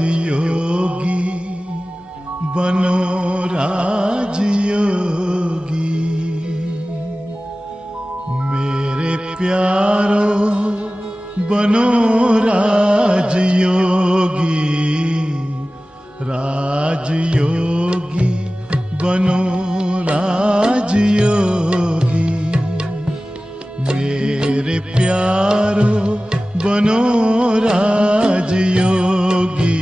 राजयोगी बनो राजयोगी। मेरे प्यारो बनो राजयोगी। राजयोगी बनो राजयोगी। मेरे प्यारो बनो राजयोगी।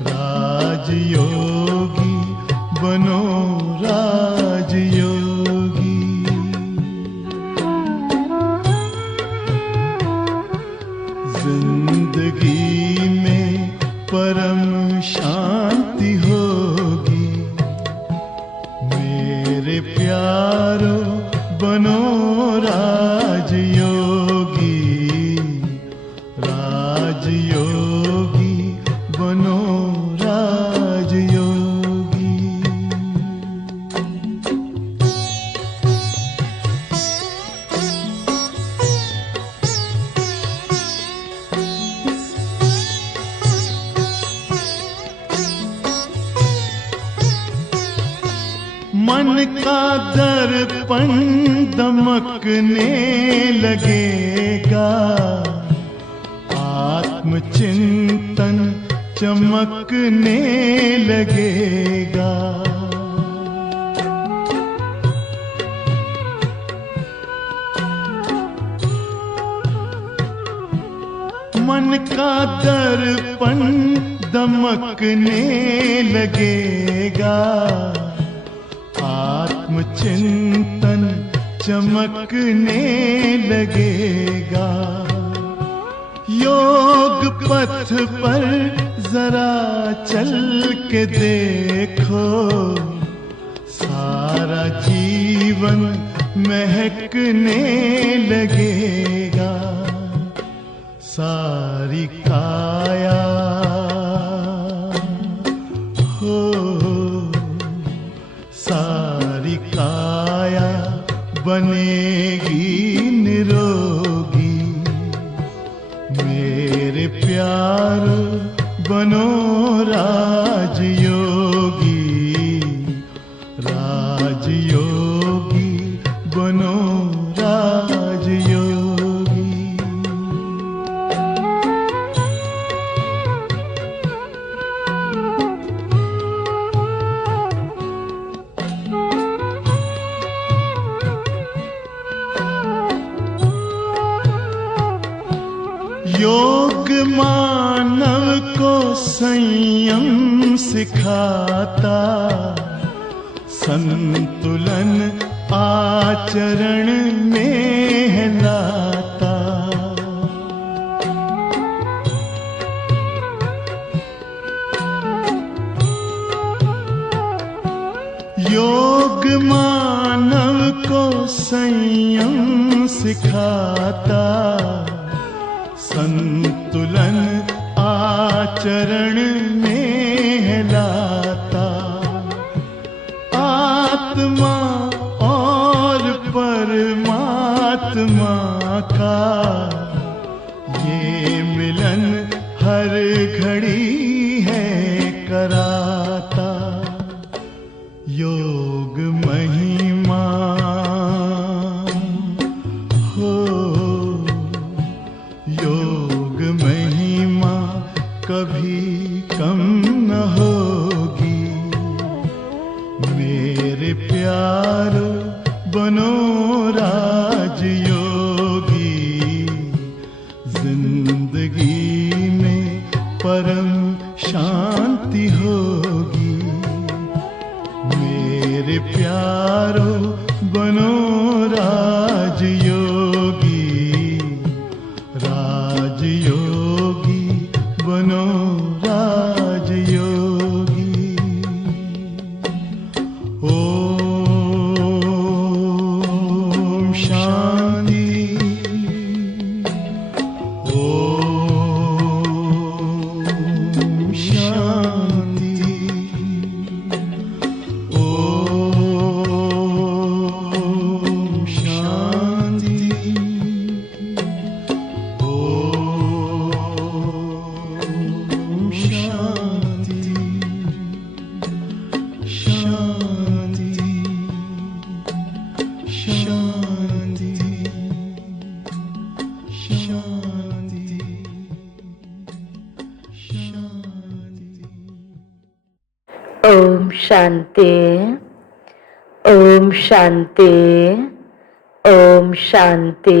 राजयोगी बनो राजयोगी। जिंदगी में परम शांति होगी। मेरे प्यारो बनो राजयोगी। राजयोगी बनो राजयोगी। मन का दर्पण दमकने लगेगा। आत्मचिंतन चमकने लगेगा। मन का दर्पण दमकने लगेगा। आत्मचिंतन चमकने लगेगा। योग पथ पर जरा चल के देखो। सारा जीवन महकने लगेगा। सारी काया हो, सारी काया बनेगी निरोगी। मेरे प्यारो बनो राजयोगी। राजयोगी बनो राजयोगी। योग मानव को संयम सिखाता। संतुलन आचरण में लाता। योग मानव को संयम सिखाता। संतुलन आचरण में लाता। आत्मा और परमात्मा का ये मिलन हर घड़ी है कराता। योग महिमा हो, योग महिमा कभी कम न होगी। मेरे प्यारो बनो राजयोगी। जिंदगी में परम शांति होगी। मेरे प्यारो बनो राजयोगी। राजयोगी बनो राजयोगी। ओ शान्ति शान्ति शान्ति। ओम शांति ओम शांति ओम शांति।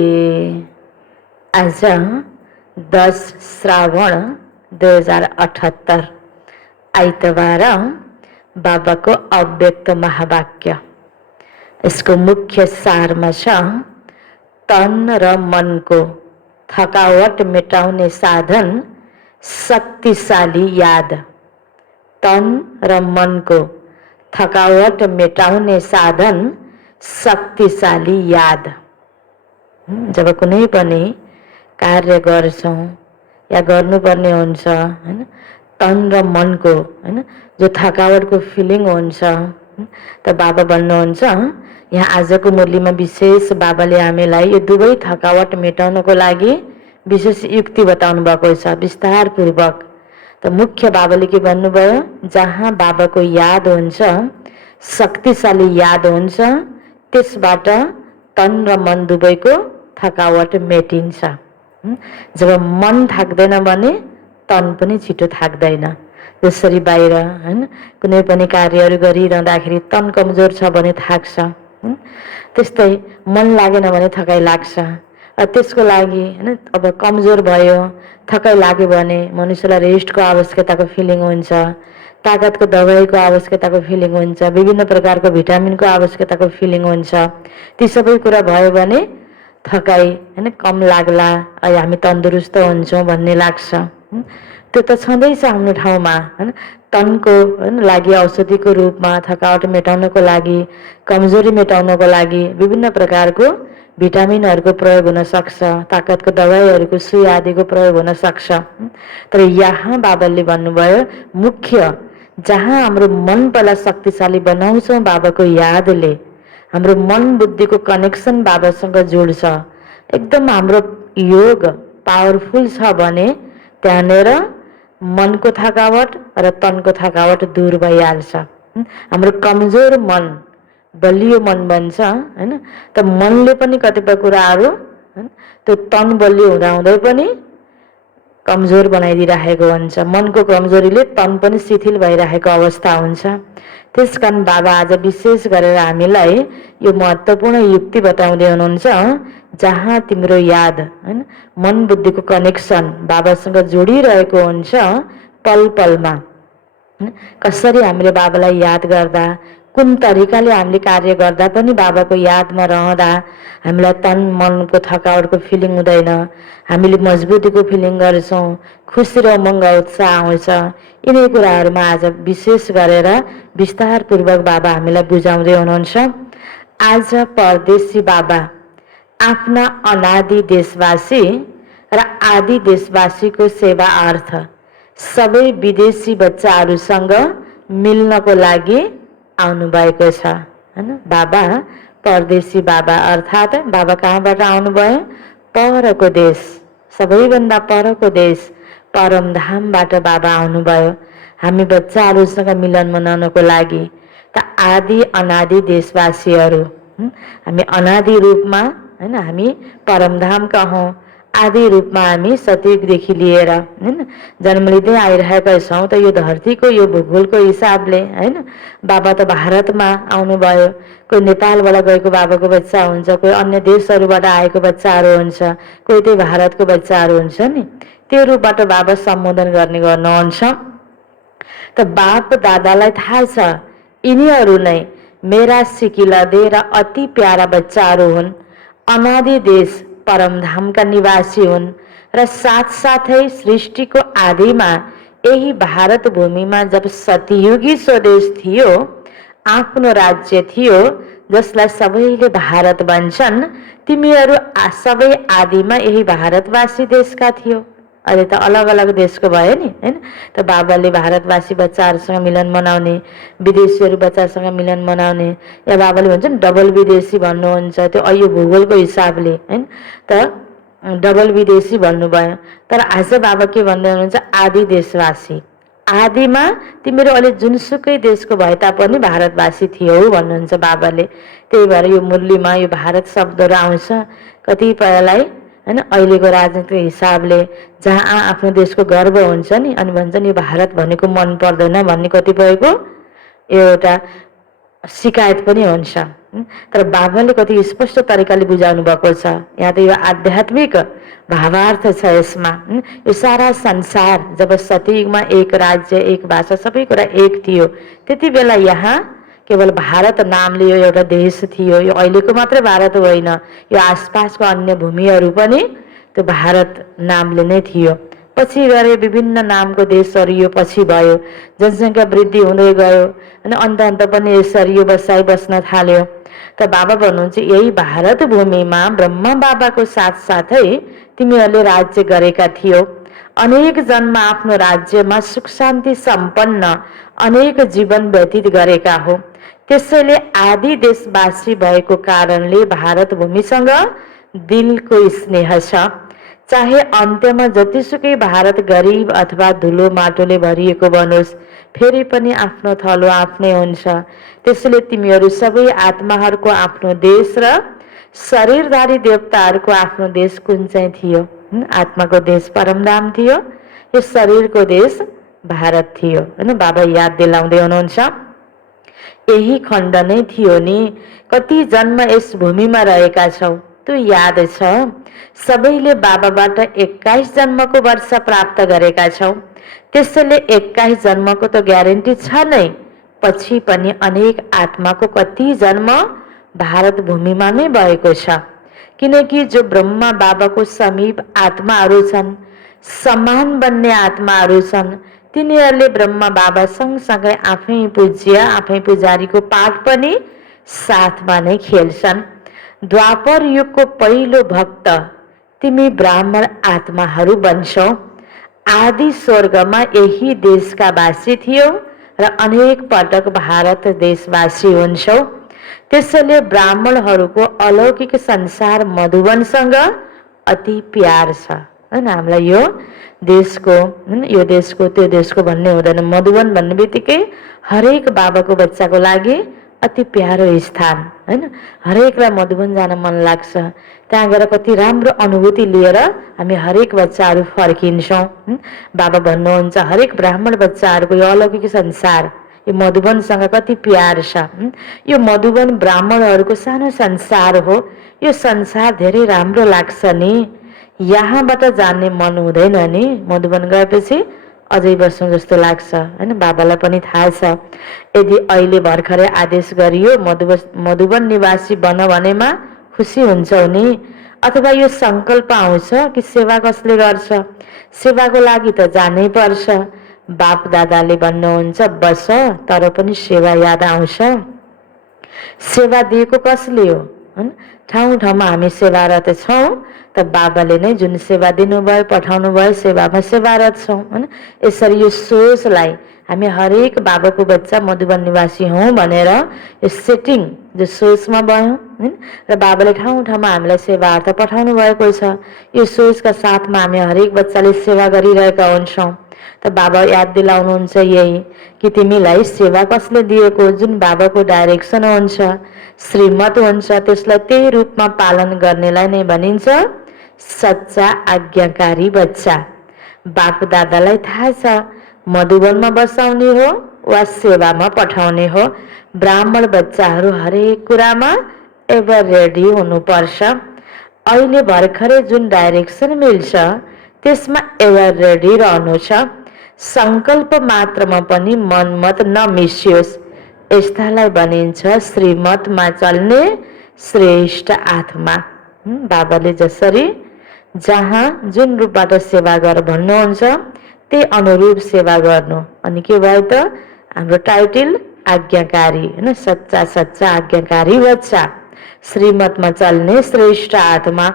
आज 10 श्रावण 2078 आइतबार बाबा को अव्यक्त महावाक्य। इसको मुख्य सारमा छ तन र मनको थकावट मेटाउने साधन शक्तिशाली याद। तन र मनको थकावट मेटाउने साधन शक्तिशाली याद। जब कुनै पनि कार्य गर्छौं या गर्नुपर्ने हुन्छ हैन, तन र मनको हैन जो थकावटको फिलिङ हुन्छ त बाबा भन्नुहुन्छ यहाँ आजको मुरलीमा विशेष बाबाले हामीलाई यो दुवै थकावट मेटाउनको लागि विशेष युक्ति बताउनु भएको छ विस्तार पूर्वक। त मुख्य बाबाले के भन्नुभयो, जहाँ बाबाको याद हुन्छ, शक्तिशाली याद हुन्छ, त्यसबाट तन र मन दुवैको थकावट मेटिन्छ। जब मन थाक्दैन भने तन पनि छिटो थाक्दैन। जसरी बाहिर हैन कुनै पनि कार्यहरू गरिरहँदाखेरि तन कमजोर छ भने थाक्छ, त्यस्तै मन लागेन भने थकाइ लाग्छ। र त्यसको लागि हैन अब कमजोर भयो, थकाइ लाग्यो भने मनुष्यलाई रेस्टको आवश्यकताको फिलिङ हुन्छ, ताकतको दबाईको आवश्यकताको फिलिङ हुन्छ, विभिन्न प्रकारको भिटामिनको आवश्यकताको फिलिङ हुन्छ। ती सबै कुरा भयो भने थकाइ हैन कम लाग्ला, हामी तन्दुरुस्त हुन्छौँ भन्ने लाग्छ। त्यो त छँदैछ हाम्रो ठाउँमा हैन। तनको लागि औषधिको रूपमा थकावट मेटाउनको लागि, कमजोरी मेटाउनको लागि विभिन्न प्रकारको भिटामिनहरूको प्रयोग हुन सक्छ, ताकतको दबाईहरूको सुई आदिको प्रयोग हुन सक्छ। तर यहाँ बाबाले भन्नुभयो मुख्य जहाँ हाम्रो मन पहिला शक्तिशाली बनाउँछौँ बाबाको यादले, हाम्रो मन बुद्धिको कनेक्सन बाबासँग जोड्छ, एकदम हाम्रो योग पावरफुल छ भने त्यहाँनिर मनको थकावट र तनको थकावट दूर भइहाल्छ। हाम्रो कमजोर मन बलियो मन बन्छ हैन। त मनले पनि कतिपय कुराहरू त्यो तन बलियो हुँदाहुँदै पनि कमजोर बनाइदिइराखेको हुन्छ। मनको कमजोरीले तन पनि शिथिल भइरहेको अवस्था हुन्छ। त्यसकारण बाबा आज विशेष गरेर हामीलाई यो महत्त्वपूर्ण युक्ति बताउँदै हुनुहुन्छ, जहाँ तिम्रो याद हैन मन बुद्धिको कनेक्सन बाबासँग जोडिरहेको हुन्छ पल पलमा। कसरी हामीले बाबालाई याद गर्दा, कुन तरिकाले हामीले कार्य गर्दा पनि बाबाको यादमा रहँदा हामीलाई तन मनको थकावटको फिलिङ हुँदैन, हामीले मजबुतीको फिलिङ गर्छौँ, खुसी र उमङ्ग उत्साह आउँछ। यिनै कुराहरूमा आज विशेष गरेर विस्तार पूर्वक बाबा हामीलाई बुझाउँदै हुनुहुन्छ। आज परदेशी बाबा आफ्ना अनादि देशवासी र आदि देशवासीको सेवा अर्थ सबै विदेशी बच्चाहरूसँग मिल्नको लागि आउनु भएको छ हैन। बाबा परदेशी बाबा अर्थात् बाबा कहाँबाट आउनुभयो, परको देश, सबैभन्दा परको देश परमधामबाट बाबा आउनुभयो हामी बच्चाहरूसँग मिलन मनाउनको लागि। त आदि अनादि देशवासीहरू हामी अनादि रूपमा हैन हामी परमधामका हौं, आदि रूपमा हामी सतयुगदेखि लिएर हैन जन्म लिँदै आइरहेका छौँ। त यो धरतीको यो भूगोलको हिसाबले हैन बाबा त भारतमा आउनुभयो, कोही नेपालबाट गएको बाबाको बच्चा हुन्छ, कोही अन्य देशहरूबाट आएको बच्चाहरू हुन्छ, कोही त्यही भारतको बच्चाहरू हुन्छ नि, त्यो रूपबाट बाबा सम्बोधन गर्ने गर्नुहुन्छ। त बाप दादालाई थाहा छ यिनीहरू नै मेरा सिकिलदे र अति प्यारा बच्चाहरू हुन्, अनादि देश परमधामका निवासी हुन् र साथसाथै सृष्टिको आदिमा यही भारत भूमिमा जब सतयुगी स्वदेश थियो, आफ्नो राज्य थियो जसलाई सबैले भारत भन्छन्, तिमीहरू सबै आदिमा यही भारतवासी देशका थियो। अहिले त अलग अलग देशको भयो नि हैन। त बाबाले भारतवासी बच्चाहरूसँग मिलन मनाउने, विदेशीहरू बच्चासँग मिलन मनाउने, या बाबाले भन्छ नि डबल विदेशी भन्नुहुन्छ, त्यो यो भूगोलको हिसाबले हैन त डबल विदेशी भन्नुभयो। तर आज बाबा के भन्दै हुनुहुन्छ, आदि देशवासी, आदिमा तिमीहरू अहिले जुनसुकै देशको भए तापनि भारतवासी थियौ भन्नुहुन्छ बाबाले। त्यही भएर यो मुरलीमा यो भारत शब्दहरू आउँछ कतिपयलाई होइन, अहिलेको राजनीतिक हिसाबले जहाँ आफ्नो देशको गर्व हुन्छ नि, अनि भन्छन् यो भारत भनेको मन पर्दैन भन्ने कतिपयको एउटा शिकायत पनि हुन्छ। तर बाबाले कति स्पष्ट तरिकाले बुझाउनु भएको छ। यहाँ त यो आध्यात्मिक भावार्थ छ यसमा। यो सारा संसार जब सतयुगमा एक राज्य एक भाषा सबै कुरा एक थियो, त्यति बेला यहाँ केवल भारत नामले यो एउटा देश थियो। यो अहिलेको मात्रै भारत होइन, यो आसपासको अन्य भूमिहरू पनि त्यो भारत नामले नै थियो। पछि गए विभिन्न नामको देशहरू यो पछि भयो, जनसङ्ख्या वृद्धि हुँदै गयो अनि अन्त पनि यसरी यो बसाइ बस्न थाल्यो। त बाबा भन्नुहुन्छ यही भारत भूमिमा ब्रह्मा बाबाको साथसाथै तिमीहरूले राज्य गरेका थियौ। अनेक जन्म आफ्नो राज्यमा सुख शान्ति सम्पन्न अनेक जीवन व्यतीत गरेका हो। त्यसैले आदि देशवासी भएको कारणले भारत भूमिसँग दिलको स्नेह छ। चाहे अन्त्यमा जतिसुकै भारत गरिब अथवा धुलो माटोले भरिएको बनोस्, फेरि पनि आफ्नो थलो आफ्नै हुन्छ। त्यसैले तिमीहरू सबै आत्माहरूको आफ्नो देश र शरीरधारी देवताहरूको आफ्नो देश कुन चाहिँ थियो? आत्माको देश परमधाम थियो, यो शरीरको देश भारत थियो होइन। बाबा याद दिलाउँदै हुनुहुन्छ यही खण्ड नै थियो नि, कति जन्म यस भूमिमा रहेका छौ त्यो याद छ। सबैले बाबाबाट 21 जन्मको वर्ष प्राप्त गरेका छौ। त्यसैले 21 जन्मको त ग्यारेन्टी छ नै, पछि पनि अनेक आत्माको कति जन्म भारत भूमिमा नै भएको छ। किनकि जो ब्रह्मा बाबाको समीप आत्माहरू छन्, समान बन्ने आत्माहरू छन्, तिनीहरूले ब्रह्मा बाबा सँगसँगै आफै पूज्य आफै पुजारीको पाठ पनि साथमा नै खेल्छन्। द्वापर युगको पहिलो भक्त तिमी ब्राह्मण आत्माहरू बन्छौ। आदि स्वर्गमा यही देशका वासी थियौ र अनेक पटक भारत देशवासी हुन्छौ। त्यसैले ब्राह्मणहरूको अलौकिक संसार मधुवनसँग अति प्यार छ होइन। हामीलाई यो देशको यो देशको त्यो देशको भन्ने हुँदैन, मधुवन भन्ने बित्तिकै हरेक बाबाको बच्चाको लागि अति प्यारो स्थान होइन। हरेकलाई मधुवन जान मन लाग्छ, त्यहाँ गएर कति राम्रो अनुभूति लिएर हामी हरेक बच्चाहरू फर्किन्छौँ। बाबा भन्नुहुन्छ हरेक ब्राह्मण बच्चाहरूको यो अलौकिक संसार यो मधुवनसँग कति प्यार छ। यो मधुवन ब्राह्मणहरूको सानो संसार हो। यो संसार धेरै राम्रो लाग्छ नि, यहाँबाट जाने मन हुँदैन नि, मधुवन गएपछि अझै बस्नु जस्तो लाग्छ होइन। बाबालाई पनि थाहा छ यदि अहिले भर्खरै आदेश गरियो मधुवन निवासी बन भनेमा खुसी हुन्छौ नि, अथवा यो सङ्कल्प आउँछ कि सेवा कसले गर्छ, सेवाको लागि त जानै पर्छ। बाप दादाले भन्नुहुन्छ बस तर पनि सेवा याद आउँछ। सेवा दिएको कसले हो? ठाउँ ठाउँमा हामी सेवारत छौँ, त बाबाले नै जुन सेवा दिनुभयो पठाउनु भयो सेवामा सेवारत छौँ होइन। यसरी यो सोचलाई हामी हरेक बाबाको बच्चा मधुवन निवासी हौँ भनेर यो सेटिङ जो सोचमा भयौँ होइन, र बाबाले ठाउँ ठाउँमा हामीलाई सेवार्थ पठाउनु भएको छ। यो सोचका साथमा हामी हरेक बच्चाले सेवा गरिरहेका हुन्छौँ। त बाबा याद दिलाउनुहुन्छ यही कि तिमीलाई सेवा कसले दिएको? जुन बाबाको डाइरेक्सन हुन्छ, श्रीमत हुन्छ, त्यसलाई त्यही रूपमा पालन गर्नेलाई नै भनिन्छ सच्चा आज्ञाकारी बच्चा। बाप दादालाई थाहा छ मधुवनमा बसाउने हो वा सेवामा पठाउने हो। ब्राह्मण बच्चाहरू हरेक कुरामा एभर रेडी हुनुपर्छ। अहिले भर्खरै जुन डाइरेक्सन मिल्छ त्यसमा एभर रेडी रहनु छ। सङ्कल्प मात्रमा पनि मनमत नमिसियोस्, यस्तालाई भनिन्छ श्रीमतमा चल्ने श्रेष्ठ आत्मा। बाबाले जसरी जहाँ जुन रूपबाट सेवा गर भन्नुहुन्छ त्यही अनुरूप सेवा गर्नु। अनि के भयो त हाम्रो टाइटल आज्ञाकारी होइन, सच्चा सच्चा आज्ञाकारी बच्चा, श्रीमतमा चल्ने श्रेष्ठ आत्मा।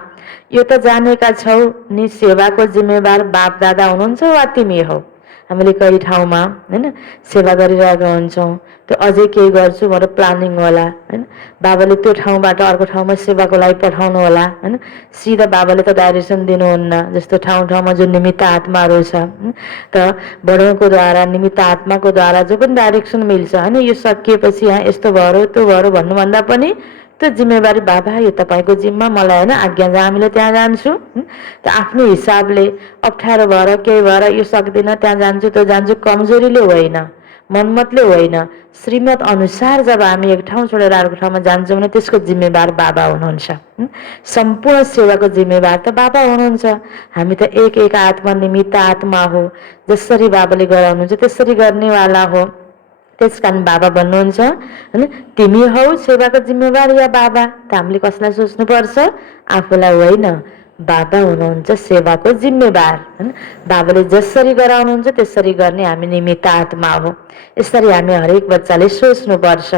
यो त जानेका छौ नि, सेवाको जिम्मेवार बाप दादा हुनुहुन्छ वा तिमी हौ। हामीले कहीँ ठाउँमा हैन सेवा गरिरहेका हुन्छौँ, त्यो अझै केही गर्छु भनेर प्लानिङ होला हैन, बाबाले त्यो ठाउँबाट अर्को ठाउँमा सेवाको लागि पठाउनु होला हैन, सिधा बाबाले त डाइरेक्सन दिनुहुन्न। जस्तो ठाउँ ठाउँमा जो निमित्त आत्माहरू छ त बडोको द्वारा निमित्त आत्माको द्वारा जो पनि डाइरेक्सन मिल्छ हैन, यो सकिएपछि यहाँ यस्तो भयो त्यो भयो भन्नुभन्दा पनि त्यो जिम्मेवारी बाबा यो तपाईँको जिम्मा, मलाई होइन आज्ञा जहाँ हामीले त्यहाँ जान्छु। त आफ्नो हिसाबले अप्ठ्यारो भएर केही भएर यो सक्दिनँ त्यहाँ जान्छु त्यो जान्छु कमजोरीले होइन, मनमतले होइन, श्रीमत अनुसार जब हामी एक ठाउँ छोडेर अर्को ठाउँमा जान्छौँ भने त्यसको जिम्मेवार बाबा हुनुहुन्छ। सम्पूर्ण सेवाको जिम्मेवार त बाबा हुनुहुन्छ। हामी त एक एक आत्मा निमित्त आत्मा हो, जसरी बाबाले गराउनुहुन्छ त्यसरी गर्नेवाला हो। त्यस कारण बाबा भन्नुहुन्छ होइन, तिमी हौ सेवाको जिम्मेवार या बाबा। त हामीले कसलाई सोच्नुपर्छ? आफूलाई होइन, बाबा हुनुहुन्छ सेवाको जिम्मेवार हैन। बाबाले जसरी गराउनुहुन्छ त्यसरी गर्ने हामी निमित्त आत्मा हो। यसरी हामी हरेक बच्चाले सोच्नुपर्छ।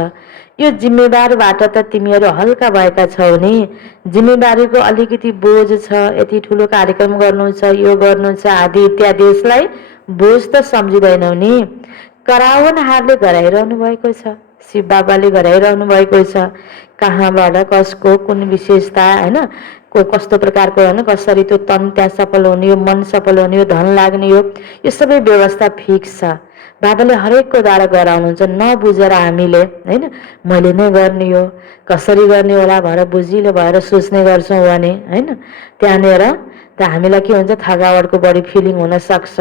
यो जिम्मेवारबाट त तिमीहरू हल्का भएका छौ नि, जिम्मेवारीको अलिकति बोझ छ, यति ठुलो कार्यक्रम गर्नु छ, यो गर्नु छ आदि इत्यादि, यसलाई बोझ त सम्झिँदैनौ नि। कराउनहारले गराइरहनु भएको छ, शिव बाबाले गराइरहनु भएको छ। कहाँबाट कसको कुन विशेषता होइन, को कस्तो प्रकारको होइन, कसरी त्यो तन त्यहाँ सफल हुने हो, मन सफल हुने हो, धन लाग्ने हो, यो सबै व्यवस्था फिक्स छ। बाबाले हरेकको द्वारा गराउनुहुन्छ। नबुझेर हामीले होइन मैले नै गर्ने हो, कसरी गर्ने होला भनेर बुझिलो भएर सोच्ने गर्छौँ भने होइन, त्यहाँनिर त हामीलाई के हुन्छ, थकावटको बढी फिलिङ हुन सक्छ,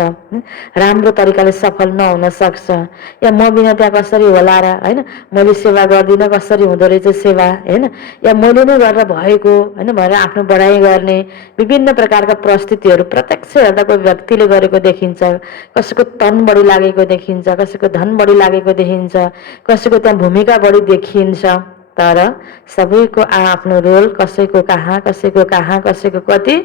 राम्रो तरिकाले सफल नहुन सक्छ। या म बिना त्यहाँ कसरी होला र होइन, मैले सेवा गर्दिनँ कसरी हुँदो रहेछ सेवा होइन, या मैले नै गरेर भएको होइन भनेर आफ्नो बढाइ गर्ने विभिन्न प्रकारका प्रस्तुतिहरू प्रत्यक्ष हेर्दा कोही व्यक्तिले गरेको देखिन्छ। कसैको तन बढी लागेको देखिन्छ, कसैको धन बढी लागेको देखिन्छ, कसैको त्यहाँ भूमिका बढी देखिन्छ। तर सबैको आफ्नो रोल, कसैको कहाँ कसैको कति,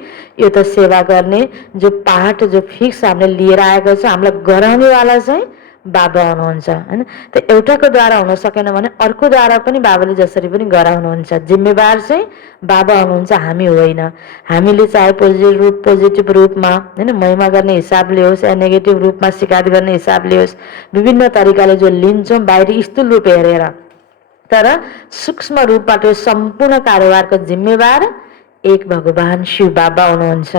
यो त सेवा गर्ने जो पाठ जो फिक्स हामीले लिएर आएको छ, हामीलाई गराउनेवाला चाहिँ बाबा हुनुहुन्छ होइन। त एउटाको द्वारा हुन सकेन भने अर्को द्वारा पनि बाबाले जसरी पनि गराउनुहुन्छ। जिम्मेवार चाहिँ बाबा हुनुहुन्छ, हामी होइन। हामीले चाहे पोजिटिभ रूपमा होइन महिमा गर्ने हिसाबले होस् या नेगेटिभ रूपमा शिकायत गर्ने हिसाबले होस्, विभिन्न तरिकाले जो लिन्छौँ बाहिरी स्थूल रूप हेरेर, तर सूक्ष्म रूपबाट सम्पूर्ण कारोबारको जिम्मेवार एक भगवान शिव बाबा हुनुहुन्छ।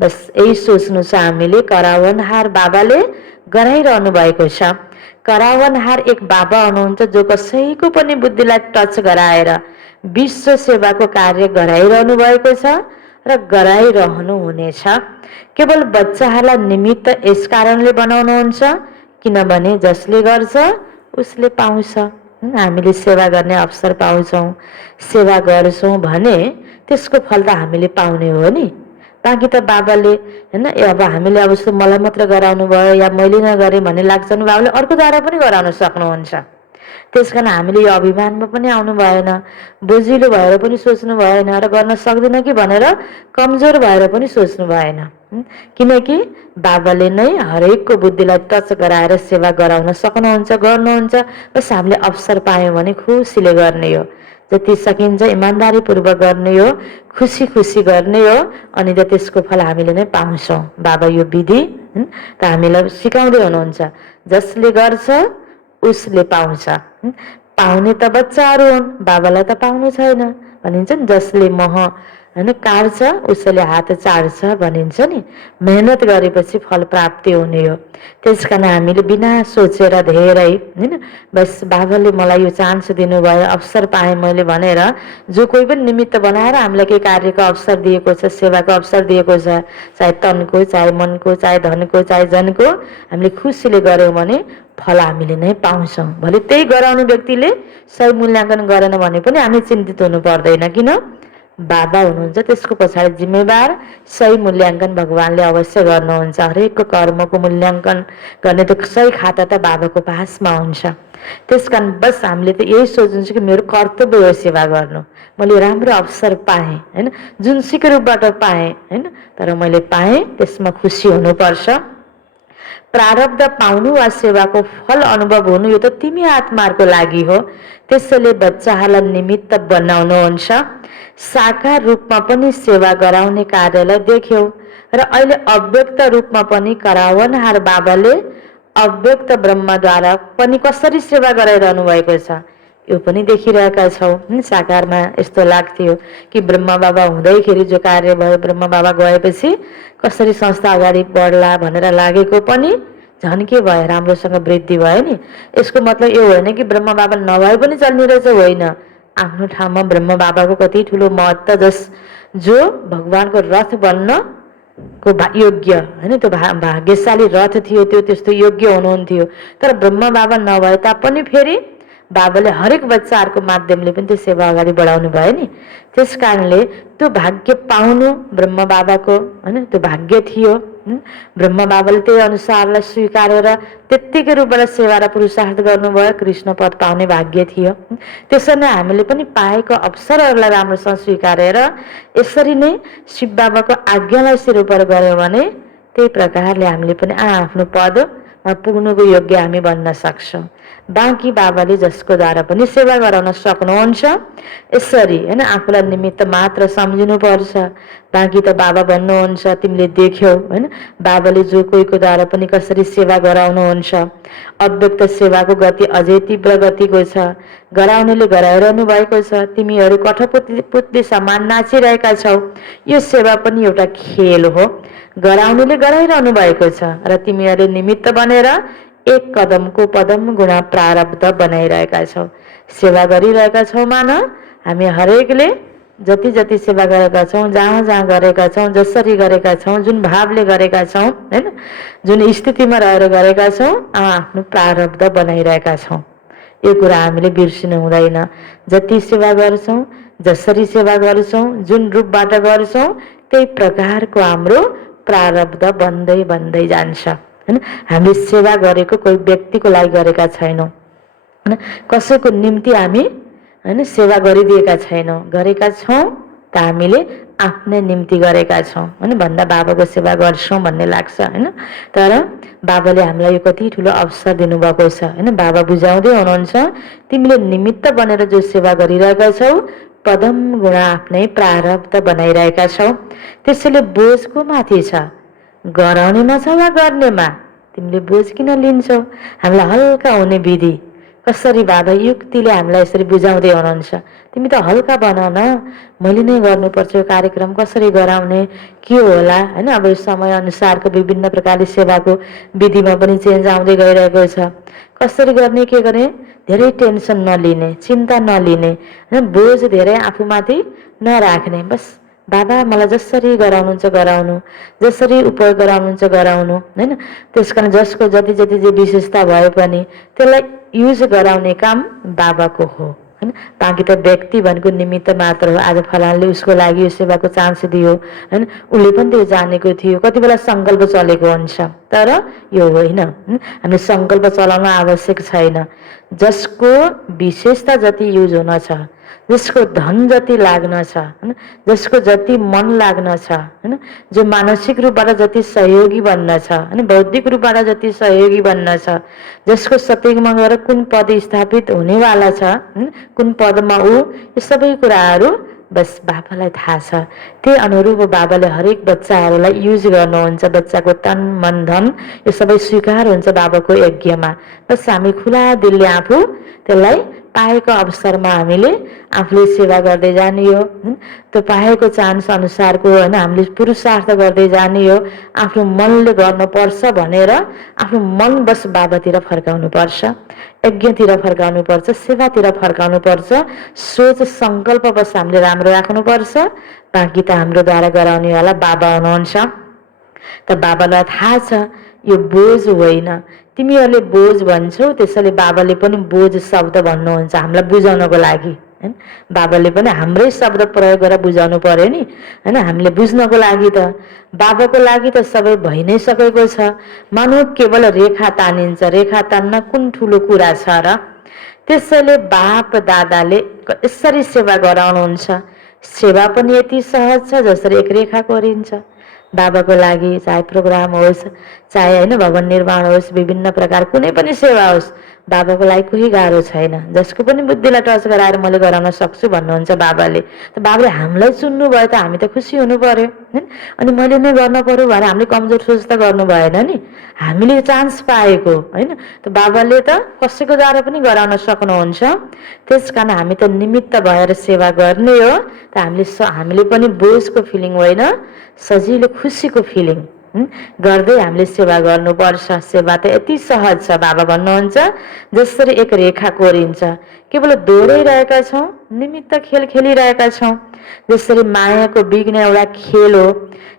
बस यही सोच्नु छ हामीले। करावनहार बाबाले गराइरहनु भएको छ। करावनहार एक बाबा हुनुहुन्छ जो कसैको पनि बुद्धिलाई टच गराएर विश्व सेवाको कार्य गराइरहनु भएको छ र गराइरहनु हुनेछ। केवल बच्चाहरूलाई निमित्त यस कारणले बनाउनुहुन्छ किनभने जसले गर्छ उसले पाउँछ। हामीले सेवा गर्ने अवसर पाउँछौँ, सेवा गर्छौँ भने त्यसको फल त हामीले पाउने हो नि। बाँकी त बाबाले होइन अब हामीले अब जस्तो मलाई मात्र गराउनु भयो या मैले नगरेँ भन्ने लाग्छ भने बाबाले अर्कोद्वारा पनि गराउन सक्नुहुन्छ। त्यस कारण हामीले यो अभिमानमा पनि आउनु भएन, बोजिलो भएर पनि सोच्नु भएन र गर्न सक्दिनँ कि भनेर कमजोर भएर पनि सोच्नु भएन। किनकि बाबाले नै हरेकको बुद्धिलाई टच गराएर सेवा गराउन सक्नुहुन्छ, गर्नुहुन्छ। बस हामीले अवसर पायौँ भने खुसीले गर्ने हो, जति सकिन्छ इमान्दारीपूर्वक गर्ने हो, खुसी खुसी गर्ने हो, अनि त त्यसको फल हामीले नै पाउँछौँ। बाबा यो विधि त हामीलाई सिकाउँदै हुनुहुन्छ, जसले गर्छ उसले पाउँछ। पाउने त बच्चाहरू हुन्, बाबालाई त पाउनु छैन भनिन्छ नि। जसले मह होइन काट्छ उसैले हात चाड्छ भनिन्छ नि। मेहनत गरेपछि फल प्राप्ति हुने हो। त्यस कारण हामीले बिना सोचेर धेरै होइन बस बाबाले मलाई यो चान्स दिनुभयो, अवसर पाएँ मैले भनेर जो कोही पनि निमित्त बनाएर हामीलाई केही कार्यको अवसर दिएको छ, सेवाको अवसर दिएको छ, चाहे तनको चाहे मनको चाहे धनको चाहे जनको, हामीले खुसीले गऱ्यौँ भने फल हामीले नै पाउँछौँ। भले त्यही गराउने व्यक्तिले सही मूल्याङ्कन गरेन भने पनि हामी चिन्तित हुनु पर्दैन। किन? बाबा हुनुहुन्छ, त्यसको पछाडि जिम्मेवार सही मूल्याङ्कन भगवानले अवश्य गर्नुहुन्छ। हरेकको कर्मको मूल्याङ्कन गर्ने त सही खाता त बाबाको पासमा हुन्छ। त्यस कारण बस हामीले त यही सोच्नुहुन्छ कि मेरो कर्तव्य हो सेवा गर्नु, मैले राम्रो अवसर पाएँ होइन, जुनसुकै रूपबाट पाएँ होइन, तर मैले पाएँ त्यसमा खुसी हुनुपर्छ। प्रारब्ध पाउनु वा सेवाको फल अनुभव हुनु यो त तिमी आत्माहरूको लागि हो। त्यसैले बच्चाहरूलाई निमित्त बनाउनुहुन्छ। साकार रूपमा पनि सेवा गराउने कार्यलाई देख्यौ र अहिले अव्यक्त रूपमा पनि करावनहार बाबाले अव्यक्त ब्रह्मद्वारा पनि कसरी सेवा गराइरहनु भएको छ यो पनि देखिरहेका छौँ। साकारमा यस्तो लाग्थ्यो कि ब्रह्म बाबा हुँदैखेरि जो कार्य भयो, ब्रह्म बाबा गएपछि कसरी संस्था अगाडि बढ्ला भनेर लागेको पनि झन् के भयो, राम्रोसँग वृद्धि भयो नि। यसको मतलब यो होइन कि ब्रह्म बाबा नभए पनि चल्ने रहेछ, होइन। आफ्नो ठाउँमा ब्रह्म बाबाको कति ठुलो महत्त्व, जो भगवानको रथ बन्न को योग्य होइन, त्यो भाग्यशाली रथ थियो, त्यो त्यस्तो योग्य हुनुहुन्थ्यो। तर ब्रह्म बाबा नभए तापनि फेरि बाबाले हरेक बच्चाहरूको माध्यमले पनि त्यो सेवा अगाडि बढाउनु भयो नि। त्यस कारणले त्यो भाग्य पाउनु ब्रह्म बाबाको होइन, त्यो भाग्य थियो। ब्रह्म बाबाले त्यही अनुसारलाई स्वीकारेर त्यत्तिकै रूपबाट सेवा र पुरुषार्थ गर्नुभयो, कृष्ण पद पाउने भाग्य थियो। त्यसरी नै हामीले पनि पाएको अवसरहरूलाई राम्रोसँग स्वीकारेर यसरी नै शिव बाबाको आज्ञालाई सिरोपर गऱ्यौँ भने त्यही प्रकारले हामीले पनि आफ्नो पदमा पुग्नुको योग्य हामी बन्न सक्छौँ। बाँकी बाबाले जसको द्वारा पनि सेवा गराउन सक्नुहुन्छ, यसरी होइन आफूलाई निमित्त मात्र सम्झिनुपर्छ। बाँकी त बाबा भन्नुहुन्छ, तिमीले देख्यौ होइन बाबाले जो कोहीको द्वारा पनि कसरी सेवा गराउनुहुन्छ। अव्यक्त सेवाको गति अझै तीव्र गतिको छ, गराउनेले गराइरहनु भएको छ। तिमीहरू कठपुतली समान नाचिरहेका छौ। यो सेवा पनि एउटा खेल हो, गराउनेले गराइरहनु भएको छ र तिमीहरूले निमित्त बनेर एक कदमको पदम गुणा प्रारब्ध बनाइरहेका छौ, सेवा गरिरहेका छौ। मान हामी हरेकले जति जति सेवा गरेका छौँ, जहाँ जहाँ गरेका छौँ, जसरी गरेका छौँ, जुन भावले गरेका छौँ होइन, जुन स्थितिमा रहेर गरेका छौँ, आफ्नो प्रारब्ध बनाइरहेका छौँ। यो कुरा हामीले बिर्सिनु हुँदैन। जति सेवा गर्छौँ, जसरी सेवा गर्छौँ, जुन रूपबाट गर्छौँ, त्यही प्रकारको हाम्रो प्रारब्ध बन्दै बन्दै जान्छ होइन। हामीले सेवा गरेको कोही व्यक्तिको लागि गरेका छैनौँ होइन, कसैको निम्ति हामी होइन सेवा गरिदिएका छैनौँ, गरेका छौँ त हामीले आफ्नै निम्ति गरेका छौँ होइन। भन्दा बाबाको सेवा गर्छौँ भन्ने लाग्छ होइन। तर बाबाले हामीलाई यो कति ठुलो अवसर दिनुभएको छ होइन। बाबा बुझाउँदै हुनुहुन्छ, तिमीले निमित्त बनेर जो सेवा गरिरहेका छौ, पदम गुणा आफ्नै प्रारब्ध बनाइरहेका छौ। त्यसैले बोझ को माथि छ, गराउनेमा छ वा गर्नेमा? तिमीले बोझ किन लिन्छौ? हामीलाई हल्का हुने विधि कसरी बाबा युक्तिले हामीलाई यसरी बुझाउँदै हुनुहुन्छ। तिमी त हल्का बनाऊ न, मैले नै गर्नुपर्छ यो कार्यक्रम, कसरी गराउने के होला होइन। अब यो समय अनुसारको विभिन्न प्रकारले सेवाको विधिमा पनि चेन्ज आउँदै गइरहेको छ। कसरी गर्ने, के गर्ने, धेरै टेन्सन नलिने, चिन्ता नलिने होइन, बोझ धेरै आफूमाथि नराख्ने। बस बाबा मलाई जसरी गराउनुहुन्छ गराउनु, जसरी उपयोग गराउनुहुन्छ गराउनु होइन। त्यस कारण जसको जति जति जे विशेषता भए पनि त्यसलाई युज गराउने काम बाबाको हो होइन। बाँकी त व्यक्ति भनेको निमित्त मात्र हो। आज फलानले उसको लागि यो सेवाको चान्स दियो होइन, उसले पनि त्यो जानेको थियो, कति बेला सङ्कल्प चलेको हुन्छ। तर यो होइन, हामीले सङ्कल्प चलाउन आवश्यक छैन। जसको विशेषता जति युज हुन छ, जसको धन जति लाग्न छ होइन, जसको जति मन लाग्न छ होइन, जो मानसिक रूपबाट जति सहयोगी बन्न छ होइन, बौद्धिक रूपबाट जति सहयोगी बन्न छ, जसको सत्यमा गएर कुन पद स्थापित हुनेवाला छ, कुन पदमा ऊ, यो सबै कुराहरू बस बाबालाई थाहा छ। त्यही अनुरूप बाबाले हरेक बच्चाहरूलाई युज गर्नुहुन्छ। बच्चाको तन मन धन यो सबै स्वीकार हुन्छ बाबाको यज्ञमा। बस हामी खुला दिलले आफू त्यसलाई पाएको अवसरमा हामीले आफूले सेवा गर्दै जाने हो। त्यो पाएको चान्स अनुसारको होइन हामीले पुरुषार्थ गर्दै जाने हो। आफ्नो मनले गर्नुपर्छ भनेर आफ्नो मन बस बाबातिर फर्काउनु पर्छ, यज्ञतिर फर्काउनु पर्छ, सेवातिर फर्काउनु पर्छ। सोच सङ्कल्प बस हामीले राम्रो राख्नुपर्छ। बाँकी त हाम्रो द्वारा गराउनेवाला बाबा हुनुहुन्छ। त बाबालाई थाहा छ यो बोझ होइन, तिमीहरूले बोझ भन्छौ, त्यसैले बाबाले पनि बोझ शब्द भन्नुहुन्छ हामीलाई बुझाउनको लागि होइन। बाबाले पनि हाम्रै शब्द प्रयोग गरेर बुझाउनु पर्यो नि होइन। हामीले बुझ्नको लागि त बाबाको लागि त सबै भइ नै सकेको छ। मानव केवल रेखा तानिन्छ, रेखा तान्न कुन ठुलो कुरा छ र। त्यसैले बाप दादाले यसरी सेवा गराउनुहुन्छ। सेवा पनि यति सहज छ जसरी एक रेखा कोरिन्छ। बाबाको लागि चाहे प्रोग्राम होस्, चाहे होइन भवन निर्माण होस्, विभिन्न प्रकार कुनै पनि सेवा होस्, बाबाको लागि कोही गाह्रो छैन। जसको पनि बुद्धिलाई टच गराएर मैले गराउन सक्छु भन्नुहुन्छ बाबाले। त बाबाले हामीलाई चुन्नु भयो त हामी त खुसी हुनु पर्यो हैन। अनि मैले नै गर्न पर्यो भनेर हामीले कमजोर सोच त गर्नु भएन नि, हामीले चान्स पाएको होइन। त बाबाले त कसैको द्वारा पनि गराउन सक्नुहुन्छ। त्यस कारण हामी त निमित्त भएर सेवा गर्ने हो। त हामीले पनि बोझको फिलिङ होइन, सजिलो खुसीको फिलिङ गर्दै हामीले सेवा गर्नुपर्छ। सेवा त यति सहज छ, बाबा भन्नुहुन्छ जसरी एक रेखा कोरिन्छ, केवल दोहोऱ्याइरहेका छौँ, निमित्त खेल खेलिरहेका छौँ। जसरी मायाको बिग्न एउटा खेल हो,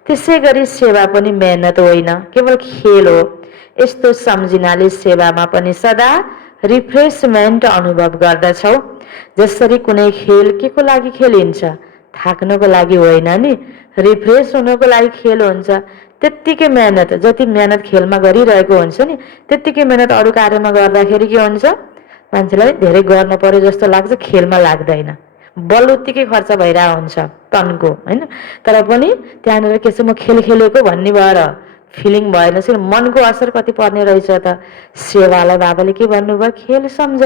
त्यसै गरी सेवा पनि मेहनत होइन, केवल खेल हो। यस्तो सम्झिनाले सेवामा पनि सदा रिफ्रेसमेन्ट अनुभव गर्दछौ। जसरी कुनै खेल के को लागि खेलिन्छ? थाक्नको लागि होइन नि, रिफ्रेस हुनको लागि खेल हुन्छ। त्यत्तिकै मेहनत, जति मेहनत खेलमा गरिरहेको हुन्छ नि, त्यत्तिकै मेहनत अरू कार्यमा गर्दाखेरि के हुन्छ? मान्छेलाई धेरै गर्न पर्यो जस्तो लाग्छ, खेलमा लाग्दैन। बल उत्तिकै खर्च भइरहेको हुन्छ तनको होइन। तर पनि त्यहाँनिर के छ, म खेल खेलेको भन्ने भएर फिलिङ भएन। मनको असर कति पर्ने रहेछ त। सेवालाई बाबाले के भन्नुभयो? खेल सम्झ।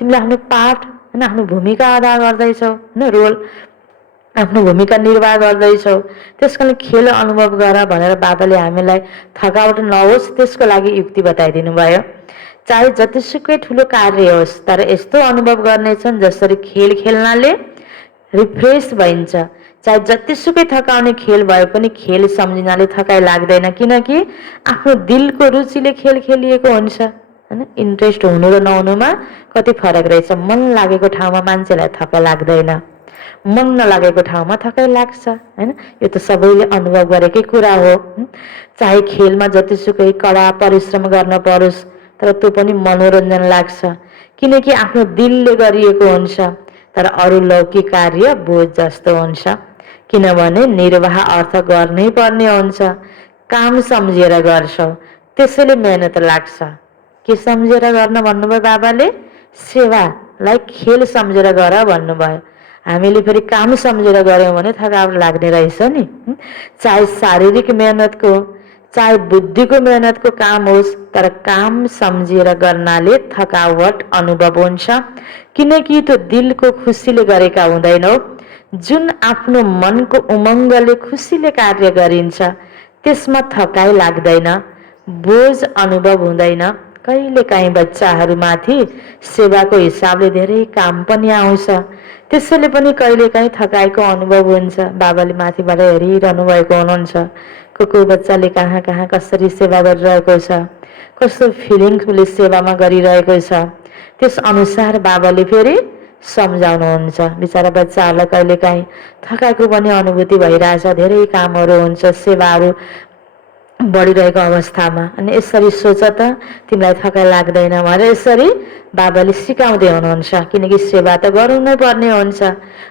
तिमीले आफ्नो पाठ होइन, आफ्नो भूमिका अदा गर्दैछौ होइन, रोल आफ्नो भूमिका निर्वाह गर्दैछौ। त्यस कारण खेल अनुभव गर भनेर बाबाले हामीलाई थकावट नहोस् त्यसको लागि युक्ति बताइदिनु भयो। चाहे जतिसुकै ठुलो कार्य होस्, तर यस्तो अनुभव गर्नेछन् जसरी खेल खेल्नाले रिफ्रेस भइन्छ। चाहे जतिसुकै थकाउने खेल भए पनि खेल सम्झिनाले थकाइ लाग्दैन, किनकि आफ्नो दिलको रुचिले खेल खेलिएको हुन्छ होइन। इन्ट्रेस्ट हुनु र नहुनुमा कति फरक रहेछ। मन लागेको ठाउँमा मान्छेलाई थकाइ लाग्दैन, मन नलागेको ठाउँमा थकाइ लाग्छ होइन। यो त सबैले अनुभव गरेकै कुरा हो। चाहे खेलमा जतिसुकै कडा परिश्रम गर्न परोस्, तर त्यो पनि मनोरञ्जन लाग्छ, किनकि आफ्नो दिलले गरिएको हुन्छ। तर अरू लौकिक कार्य बोझ जस्तो हुन्छ, किनभने निर्वाह अर्थ गर्नै पर्ने हुन्छ। काम सम्झेर गर्छौ, त्यसैले मेहनत लाग्छ। के सम्झेर गर्न भन्नुभयो बाबाले? सेवालाई खेल सम्झेर गर भन्नुभयो। हामीले फेरि काम सम्झेर गऱ्यौँ भने थकावट लाग्ने रहेछ नि। चाहे शारीरिक मेहनतको चाहे बुद्धिको मेहनतको काम होस्, तर काम सम्झेर गर्नाले थकावट अनुभव हुन्छ, किनकि त्यो दिलको खुसीले गरेका हुँदैनौ। जुन आफ्नो मनको उमङ्गले खुसीले कार्य गरिन्छ त्यसमा थकाइ लाग्दैन, बोझ अनुभव हुँदैन। कहिलेकाहीँ बच्चाहरूमाथि सेवाको हिसाबले धेरै काम पनि आउँछ, त्यसैले पनि कहिलेकाहीँ थकाइको अनुभव हुन्छ। बाबाले माथिबाट हेरिरहनु भएको हुनुहुन्छ, को बच्चाले कहाँ कहाँ कसरी सेवा गरिरहेको छ, कस्तो फिलिङ्सले सेवामा गरिरहेको छ, त्यस अनुसार बाबाले फेरि सम्झाउनुहुन्छ। बिचारा बच्चाहरूलाई कहिलेकाहीँ थकाइको पनि अनुभूति भइरहेछ, धेरै कामहरू हुन्छ सेवाहरू बढिरहेको अवस्थामा। अनि यसरी सोच त तिमीलाई थकाइ लाग्दैन भनेर यसरी बाबाले सिकाउँदै हुनुहुन्छ, किनकि सेवा त गर्नु नै पर्ने हुन्छ।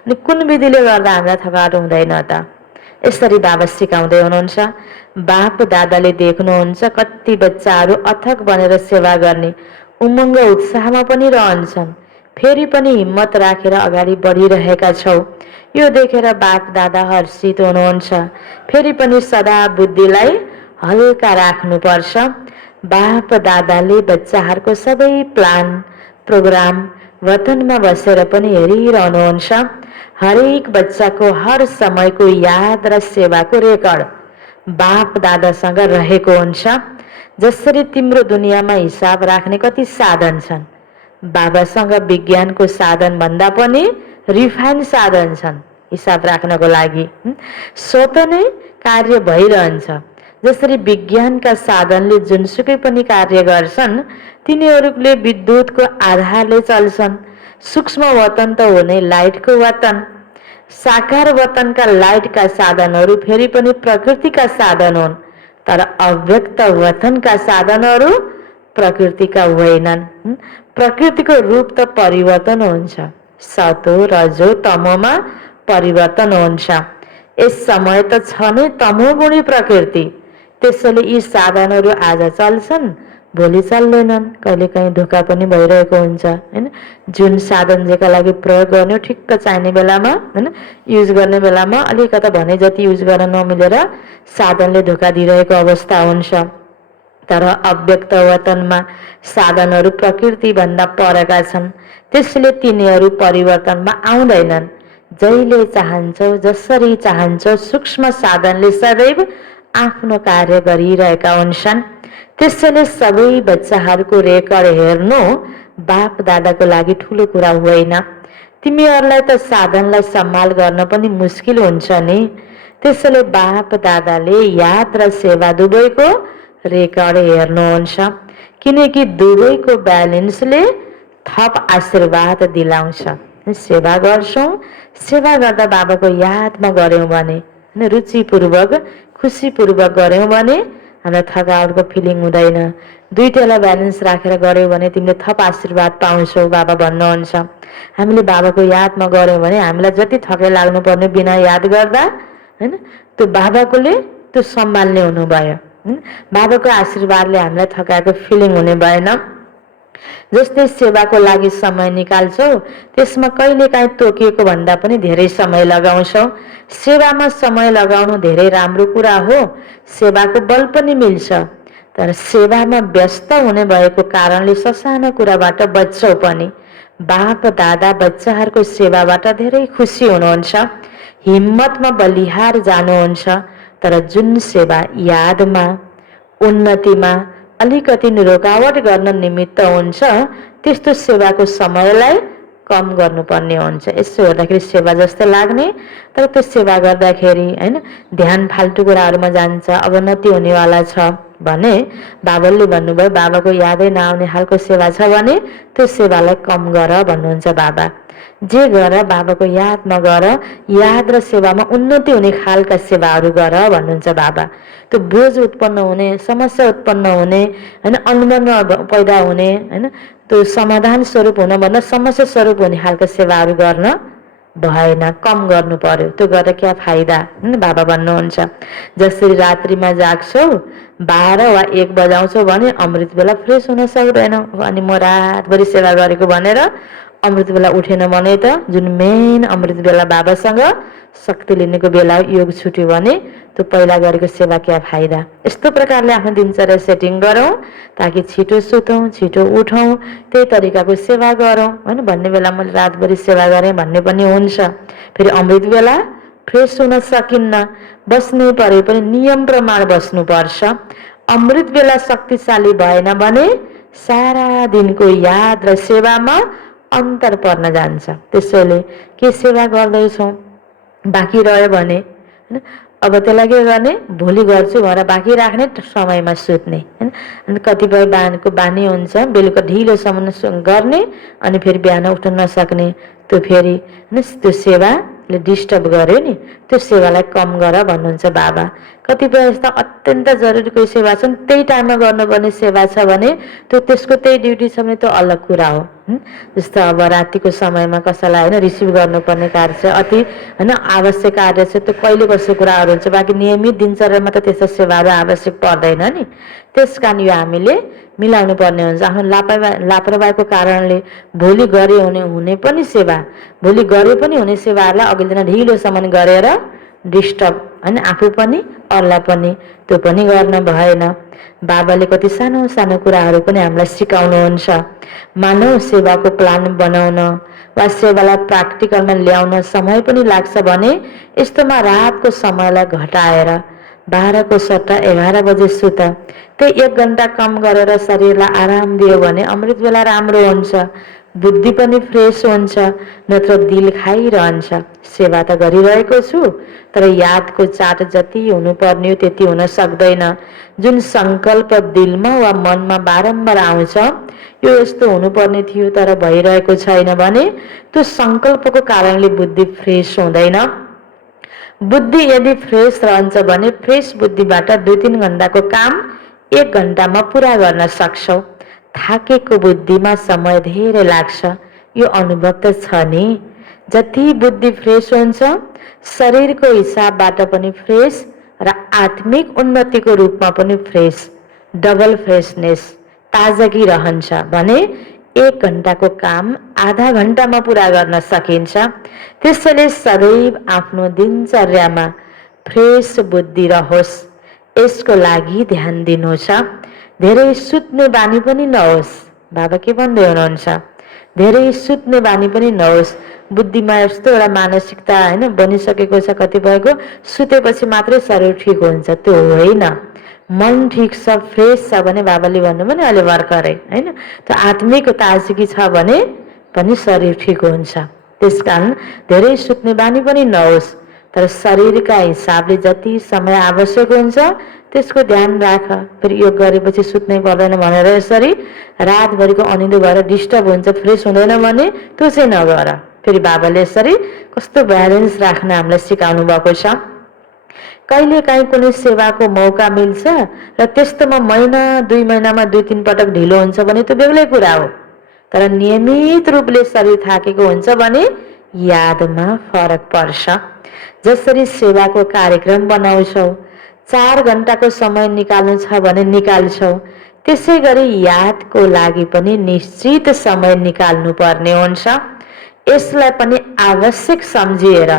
अनि कुन विधिले गर्दा हामीलाई थकावट हुँदैन त? यसरी बाबा सिकाउँदै हुनुहुन्छ। बाप दादाले देख्नुहुन्छ कति बच्चाहरू अथक बनेर सेवा गर्ने उमङ्ग उत्साहमा पनि रहन्छन्, फेरि पनि हिम्मत राखेर अगाडि बढिरहेका छौ। यो देखेर बाप दादा हर्षित हुनुहुन्छ। फेरि पनि सदा बुद्धिलाई हल्का राख्नुपर्छ। बाप दादाले बच्चाहरूको सबै प्लान प्रोग्राम वतनमा बसेर पनि हेरिरहनुहुन्छ। हरेक बच्चाको हर समयको याद र सेवाको रेकर्ड बाप दादासँग रहेको हुन्छ। जसरी तिम्रो दुनियाँमा हिसाब राख्ने कति साधन छन्, बाबासँग विज्ञानको साधन भन्दा पनि रिफाइन साधन छन् हिसाब राख्नको लागि। स्वतः नै कार्य भइरहन्छ। जसरी विज्ञानका साधनले जुनसुकै पनि कार्य गर्छन्, तिनीहरूले विद्युतको आधारले चल्छन्। सूक्ष्म वतन त हो नै लाइटको वतन। साकार वतनका लाइटका साधनहरू फेरि पनि प्रकृतिका साधन हुन्, तर अव्यक्त वतनका साधनहरू प्रकृतिका होइनन्। प्रकृतिको रूप त परिवर्तन हुन्छ, सतो रजो तमोमा परिवर्तन हुन्छ। यस समय त छ नै तमोगुणी प्रकृति, त्यसैले यी साधनहरू आज चल्छन्, भोलि चल्दैनन्, कहिलेकाहीँ धोका पनि भइरहेको हुन्छ हैन। जुन साधन जेका लागि प्रयोग गर्ने हो ठिक्क चाहिने बेलामा हैन, युज गर्ने बेलामा अलिकता भने जति युज गर्न नमिलेर साधनले धोका दिइरहेको अवस्था हुन्छ। तर अव्यक्त वतनमा साधनहरू प्रकृतिभन्दा परका छन्, त्यसले तिनीहरू परिवर्तनमा आउँदैनन्। जहिले चाहन्छौ, जसरी चाहन्छौ, सूक्ष्म साधनले सदैव आफ्नो कार्य गरिरहेका हुन्छन्। त्यसैले सबै बच्चाहरूको रेकर्ड हेर्नु बाप दादाको लागि ठुलो कुरा होइन। तिमीहरूलाई त साधनलाई सम्हाल गर्न पनि मुस्किल हुन्छ नि। त्यसैले बाप दादाले याद र सेवा दुवैको रेकर्ड हेर्नुहुन्छ, किनकि दुवैको ब्यालेन्सले थप आशीर्वाद दिलाउँछ। सेवा गर्छौँ, सेवा गर्दा बाबाको यादमा गऱ्यौँ भने, रुचिपूर्वक खुसीपूर्वक गऱ्यौँ भने हामीलाई थकावटको फिलिङ हुँदैन। दुईटैलाई ब्यालेन्स राखेर गऱ्यौँ भने तिमीले थप आशीर्वाद पाउँछौ, बाबा भन्नुहुन्छ। हामीले बाबाको यादमा गऱ्यौँ भने हामीलाई जति थकाइ लाग्नुपर्ने बिना याद गर्दा हैन, त्यो बाबाकोले त्यो सम्हाल्ने हुनुभयो। बाबाको आशीर्वादले हामीलाई थकाएको फिलिङ हुने भएन। जस्तै सेवाको लागि समय निकाल्छौ, त्यसमा कहिलेकाहीँ तोकिएको भन्दा पनि धेरै समय लगाउँछौ। सेवामा समय लगाउनु धेरै राम्रो कुरा हो, सेवाको बल पनि मिल्छ। तर सेवामा व्यस्त हुने भएको कारणले ससानो कुराबाट बच्छौ पनि। बाप दादा बच्चाहरूको सेवाबाट धेरै खुसी हुनुहुन्छ, हिम्मतमा बलिहार जानुहुन्छ। तर जुन सेवा यादमा, उन्नतिमा अलिकति रोकावट गर्न निमित्त हुन्छ, त्यस्तो सेवाको समयलाई कम गर्नुपर्ने हुन्छ। यसो हेर्दाखेरि सेवा जस्तो लाग्ने, तर त्यो सेवा गर्दाखेरि हैन ध्यान फाल्टु कुराहरूमा जान्छ, अवनति हुनेवाला छ भने बाबाले भन्नुभयो, बाबाको यादै नआउने खालको सेवा छ भने त्यो सेवालाई कम गर भन्नुहुन्छ बाबा। जे गर बाबाको यादमा गर, याद र सेवामा उन्नति हुने खालका सेवाहरू गर भन्नुहुन्छ बाबा। त्यो बोझ उत्पन्न हुने, समस्या उत्पन्न हुने हैन, अनुमान पैदा हुने हैन, त्यो समाधान स्वरूप हुन भन्दा समस्या स्वरूप हुने खालका सेवाहरू गर्न भएन, कम गर्नु पर्यो। त्यो गरेर क्या फाइदा बाबा भन्नुहुन्छ। जसरी रात्रिमा जाग्छौ 12 वा 1 बजाउँछौ भने अमृत बेला फ्रेस हुन सक्दैनौ, अनि म रातभरि सेवा गरेको भनेर अमृत बेला उठेन भने त जुन मेन अमृत बेला बाबासँग शक्ति लिनेको बेला योग छुट्यो भने त्यो पहिला गरेको सेवा क्या फाइदा। यस्तो प्रकारले आफ्नो दिनचर्या सेटिङ गरौँ ताकि छिटो सुतौँ, छिटो उठौँ, त्यही तरिकाको सेवा गरौँ हैन। भन्ने बेला मैले रातभरि सेवा गरेँ भन्ने पनि हुन्छ। फेरि अमृत बेला फ्रेस हुन सकिन्न, बस्नै परे पनि नियम प्रमाण बस्नुपर्छ। अमृत बेला शक्तिशाली भएन भने सारा दिनको याद र सेवामा अन्तर पर्न जान्छ। त्यसैले के सेवा गर्दैछौँ बाँकी रह्यो भने हैन, अब त्यसलाई के गर्ने, भोलि गर्छु भनेर बाँकी राख्ने, समयमा सुत्ने हैन। अनि कतिपय बानको बानी हुन्छ बेलुका ढिलोसम्म गर्ने अनि फेरि बिहान उठ्न नसक्ने, त्यो फेरि त्यो सेवाले डिस्टर्ब गर्यो नि, त्यो सेवालाई कम गर भन्नुहुन्छ बाबा। कतिपय यस्ता अत्यन्त जरुरी कोही सेवा छन्, त्यही टाइममा गर्नुपर्ने सेवा छ भने त्यो त्यसको त्यही ड्युटी छ भने त्यो अलग कुरा हो। जस्तो अब रातिको समयमा कसैलाई होइन रिसिभ गर्नुपर्ने कार्य छ, अति होइन आवश्यक कार्य छ, त्यो कहिले कस्तो कुराहरू हुन्छ। बाँकी नियमित दिनचर्यामा त त्यस्तो सेवाहरू आवश्यक पर्दैन नि। त्यस कारण यो हामीले मिलाउनु पर्ने हुन्छ। आफ्नो लापरवाहीको कारणले भोलि गरे हुने पनि सेवा, भोलि गरे पनि हुने सेवाहरूलाई अघिल्लो दिन ढिलोसम्म गरेर डिस्टर्ब होइन, आफू पनि अरूलाई पनि, त्यो पनि गर्न भएन। बाबाले कति सानो सानो कुराहरू पनि हामीलाई सिकाउनुहुन्छ। मानव सेवाको प्लान बनाउन वा सेवालाई प्र्याक्टिकलमा ल्याउन समय पनि लाग्छ भने यस्तोमा रातको समयलाई घटाएर 12 को सट्टा 11 बजे सुत, त्यही 1 घण्टा कम गरेर शरीरलाई आराम दियो भने अमृत बेला राम्रो हुन्छ, बुद्धि पनि फ्रेस हुन्छ, नत्र दिल खाइरहन्छ। सेवा त गरिरहेको छु तर यादको चाट जति हुनुपर्ने हो त्यति हुन सक्दैन। जुन संकल्प दिलमा वा मनमा बारम्बार आउँछ यो यस्तो हुनुपर्ने थियो तर भइरहेको छैन भने त्यो संकल्पको कारणले बुद्धि फ्रेस हुँदैन। बुद्धि यदि फ्रेस रहन्छ भने फ्रेस बुद्धिबाट 2-3 घण्टाको काम 1 घण्टामा पुरा गर्न सक्छौ। थाकेको बुद्धिमा समय धेरै लाग्छ, यो अनुभव त छ नि। जति बुद्धि फ्रेस हुन्छ शरीरको हिसाबबाट पनि फ्रेस र आत्मिक उन्नतिको रूपमा पनि फ्रेस, डबल फ्रेसनेस। ताजगी रहन्छ भने 1 घण्टाको काम आधा घण्टामा पुरा गर्न सकिन्छ। त्यसैले सदैव आफ्नो दिनचर्यामा फ्रेस बुद्धि रहोस्, यसको लागि ध्यान दिनु छ। धेरै सुत्ने बानी पनि नहोस्। बाबा के भन्दै हुनुहुन्छ? धेरै सुत्ने बानी पनि नहोस्। बुद्धिमा यस्तो एउटा मानसिकता हैन बनिसकेको छ कतिपयको, सुतेपछि मात्रै शरीर ठिक हुन्छ, त्यो होइन। मन ठिक छ, फ्रेस छ भने बाबाले भन्नुभयो नि अहिले भर्खरै हैन, त्यो आत्मिक ताजगी छ भने पनि शरीर ठिक हुन्छ। त्यसकारण धेरै सुत्ने बानी पनि नहोस्, तर शरीरका हिसाबले जति समय आवश्यक हुन्छ त्यसको ध्यान राख। फेरि योग गरेपछि सुत्नै पर्दैन भनेर यसरी रातभरिको अनिदो भएर डिस्टर्ब हुन्छ, फ्रेस हुँदैन भने त्यो चाहिँ नगर। फेरि बाबाले यसरी कस्तो ब्यालेन्स राख्न हामीलाई सिकाउनु भएको छ। कहिले काहीँ कुनै सेवाको मौका मिल्छ र त्यस्तोमा महिना 2 महिनामा 2-3 पटक ढिलो हुन्छ भने त्यो बेग्लै कुरा हो। तर नियमित रूपले शरीर थाकेको हुन्छ भने यादमा फरक पर्छ। जसरी सेवाको कार्यक्रम बनाउँछौ, 4 घण्टाको समय निकाल्नु छ भने निकाल्छौ, त्यसै गरी यादको लागि पनि निश्चित समय निकाल्नु पर्ने हुन्छ। यसलाई पनि आवश्यक सम्झिएर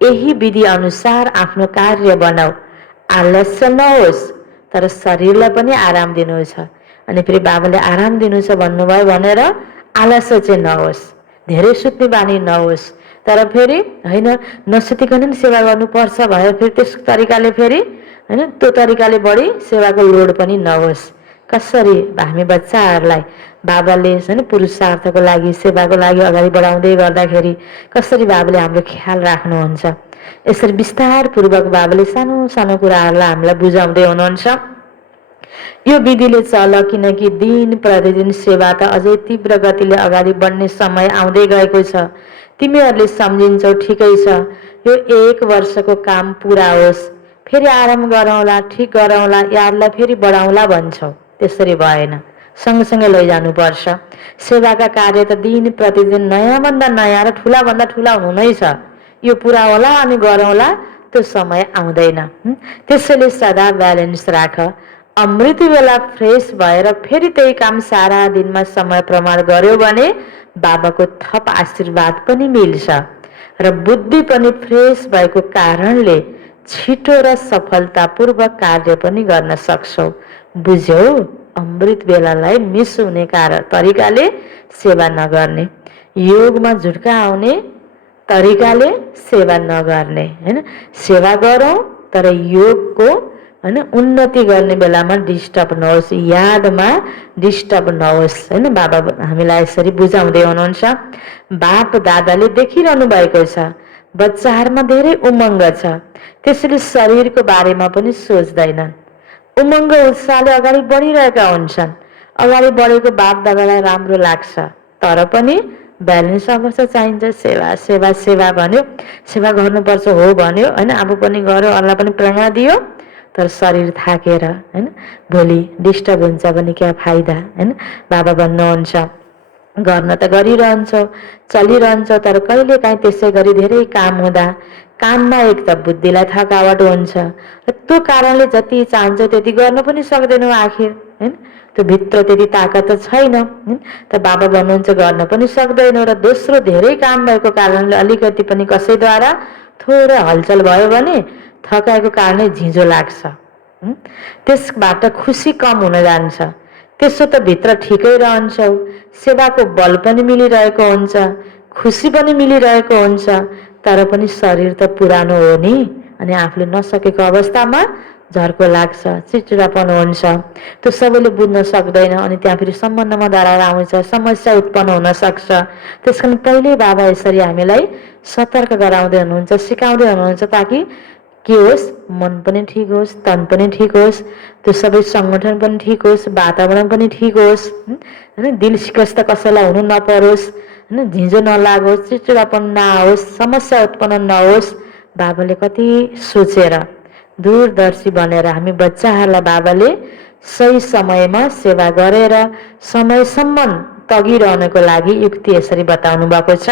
यही विधि अनुसार आफ्नो कार्य बनाऊ। आलस्य नहोस्, तर शरीरलाई पनि आराम दिनु छ। अनि फेरि बाबाले आराम दिनु छ भन्नुभयो भनेर आलस्य चाहिँ नहोस्, धेरै सुत्ने बानी नहोस्। तर फेरि होइन नसुतिकन नि सेवा गर्नुपर्छ भनेर फेरि त्यस तरिकाले फेरि होइन त्यो तरिकाले बढी सेवाको लोड पनि नहोस्। कसरी हामी बच्चाहरूलाई बाबाले होइन पुरुषार्थको लागि सेवाको लागि अगाडि बढाउँदै गर्दाखेरि कसरी बाबाले हाम्रो ख्याल राख्नुहुन्छ, यसरी विस्तारपूर्वक बाबाले सानो सानो कुराहरूलाई हामीलाई बुझाउँदै हुनुहुन्छ। यो विधिले चल, किनकि दिन प्रतिदिन सेवा त अझै तीव्र गतिले अगाडि बढ्ने समय आउँदै गएको छ। तिमीहरूले सम्झिन्छौ ठिकै छ, यो 1 वर्षको काम पुरा होस्, फेरि आराम गरौँला, ठिक गरौँला, यादलाई फेरि बढाउँला भन्छौ। त्यसरी भएन, सँगसँगै लैजानु पर्छ। सेवाका कार्य त दिन प्रतिदिन नयाँभन्दा नयाँ र ठुलाभन्दा ठुला हुनु नै छ। यो पुरा होला अनि गरौँला त्यो समय आउँदैन। त्यसैले सदा ब्यालेन्स राख। अमृत बेला फ्रेस भएर फेरि त्यही काम सारा दिनमा समय प्रमाण गर्यो भने बाबाको थप आशीर्वाद पनि मिल्छ र बुद्धि पनि फ्रेस भएको कारणले छिटो र सफलतापूर्वक कार्य पनि गर्न सक्छौ। बुझ्यौ? अमृत बेलालाई मिस हुने तरिकाले सेवा नगर्ने, योगमा झुटका आउने तरिकाले सेवा नगर्ने हैन। सेवा गरौँ तर योगको हैन उन्नति गर्ने बेलामा डिस्टर्ब नहोस्, यादमा डिस्टर्ब नहोस् हैन। बाबा हामीलाई यसरी बुझाउँदै हुनुहुन्छ। बाप दादाले देखिरहनु भएको छ बच्चाहरूमा धेरै उमङ्ग छ, त्यसैले शरीरको बारेमा पनि सोच्दैनन्। उमङ्ग उत्साहले अगाडि बढिरहेका हुन्छन्। अगाडि बढेको बाप दादालाई राम्रो लाग्छ, तर पनि ब्यालेन्स अवस्था चाहिन्छ। सेवा सेवा सेवा भन्यो, सेवा गर्नुपर्छ हो भन्यो हैन, आफू पनि गर्यो, अरूलाई पनि प्रेरणा दियो, तर शरीर थाकेर हैन भोलि डिस्टर्ब हुन्छ भने क्या फाइदा हैन। बाबा भन्नुहुन्छ गर्न त गरिरहन्छौ, चलिरहन्छौ, तर कहिले काहीँ त्यसै गरी धेरै काम हुँदा काममा एक त बुद्धिलाई थकावट हुन्छ र त्यो कारणले जति चाहन्छौ त्यति गर्न पनि सक्दैनौ आखिर हैन। त्यो भित्र त्यति ताकत त छैन हैन। त बाबा भन्नुहुन्छ गर्न पनि सक्दैनौ र दोस्रो धेरै काम भएको कारणले अलिकति पनि कसैद्वारा थोरै हलचल भयो भने थकाएको कारणले झिँजो लाग्छ, त्यसबाट खुसी कम हुन जान्छ। त्यसो त भित्र ठिकै रहन्छौ, सेवाको बल पनि मिलिरहेको हुन्छ, खुसी पनि मिलिरहेको हुन्छ, तर पनि शरीर त पुरानो हो नि। अनि आफूले नसकेको अवस्थामा झर्को लाग्छ, चिडचिडापन हुन्छ, त्यो सबैले बुझ्न सक्दैन। अनि त्यहाँ फेरि सम्बन्धमा दरार आउँछ, समस्या उत्पन्न हुन सक्छ। त्यस कारण पहिले बाबा यसरी हामीलाई सतर्क गराउँदै हुनुहुन्छ, सिकाउँदै हुनुहुन्छ, ताकि के होस्, मन पनि ठिक होस्, तन पनि ठिक होस्, त्यो सबै सङ्गठन पनि ठिक होस्, वातावरण पनि ठिक होस् हैन। दिल शिकस्त कसैलाई हुनु नपरोस् हैन, झिँजो नलागोस्, चिडचिडापन नआओस्, समस्या उत्पन्न नहोस्। बाबाले कति सोचेर दूरदर्शी बनेर हामी बच्चाहरूलाई बाबाले सही समयमा सेवा गरेर समयसम्म तगिरहनको लागि युक्ति यसरी बताउनु भएको छ।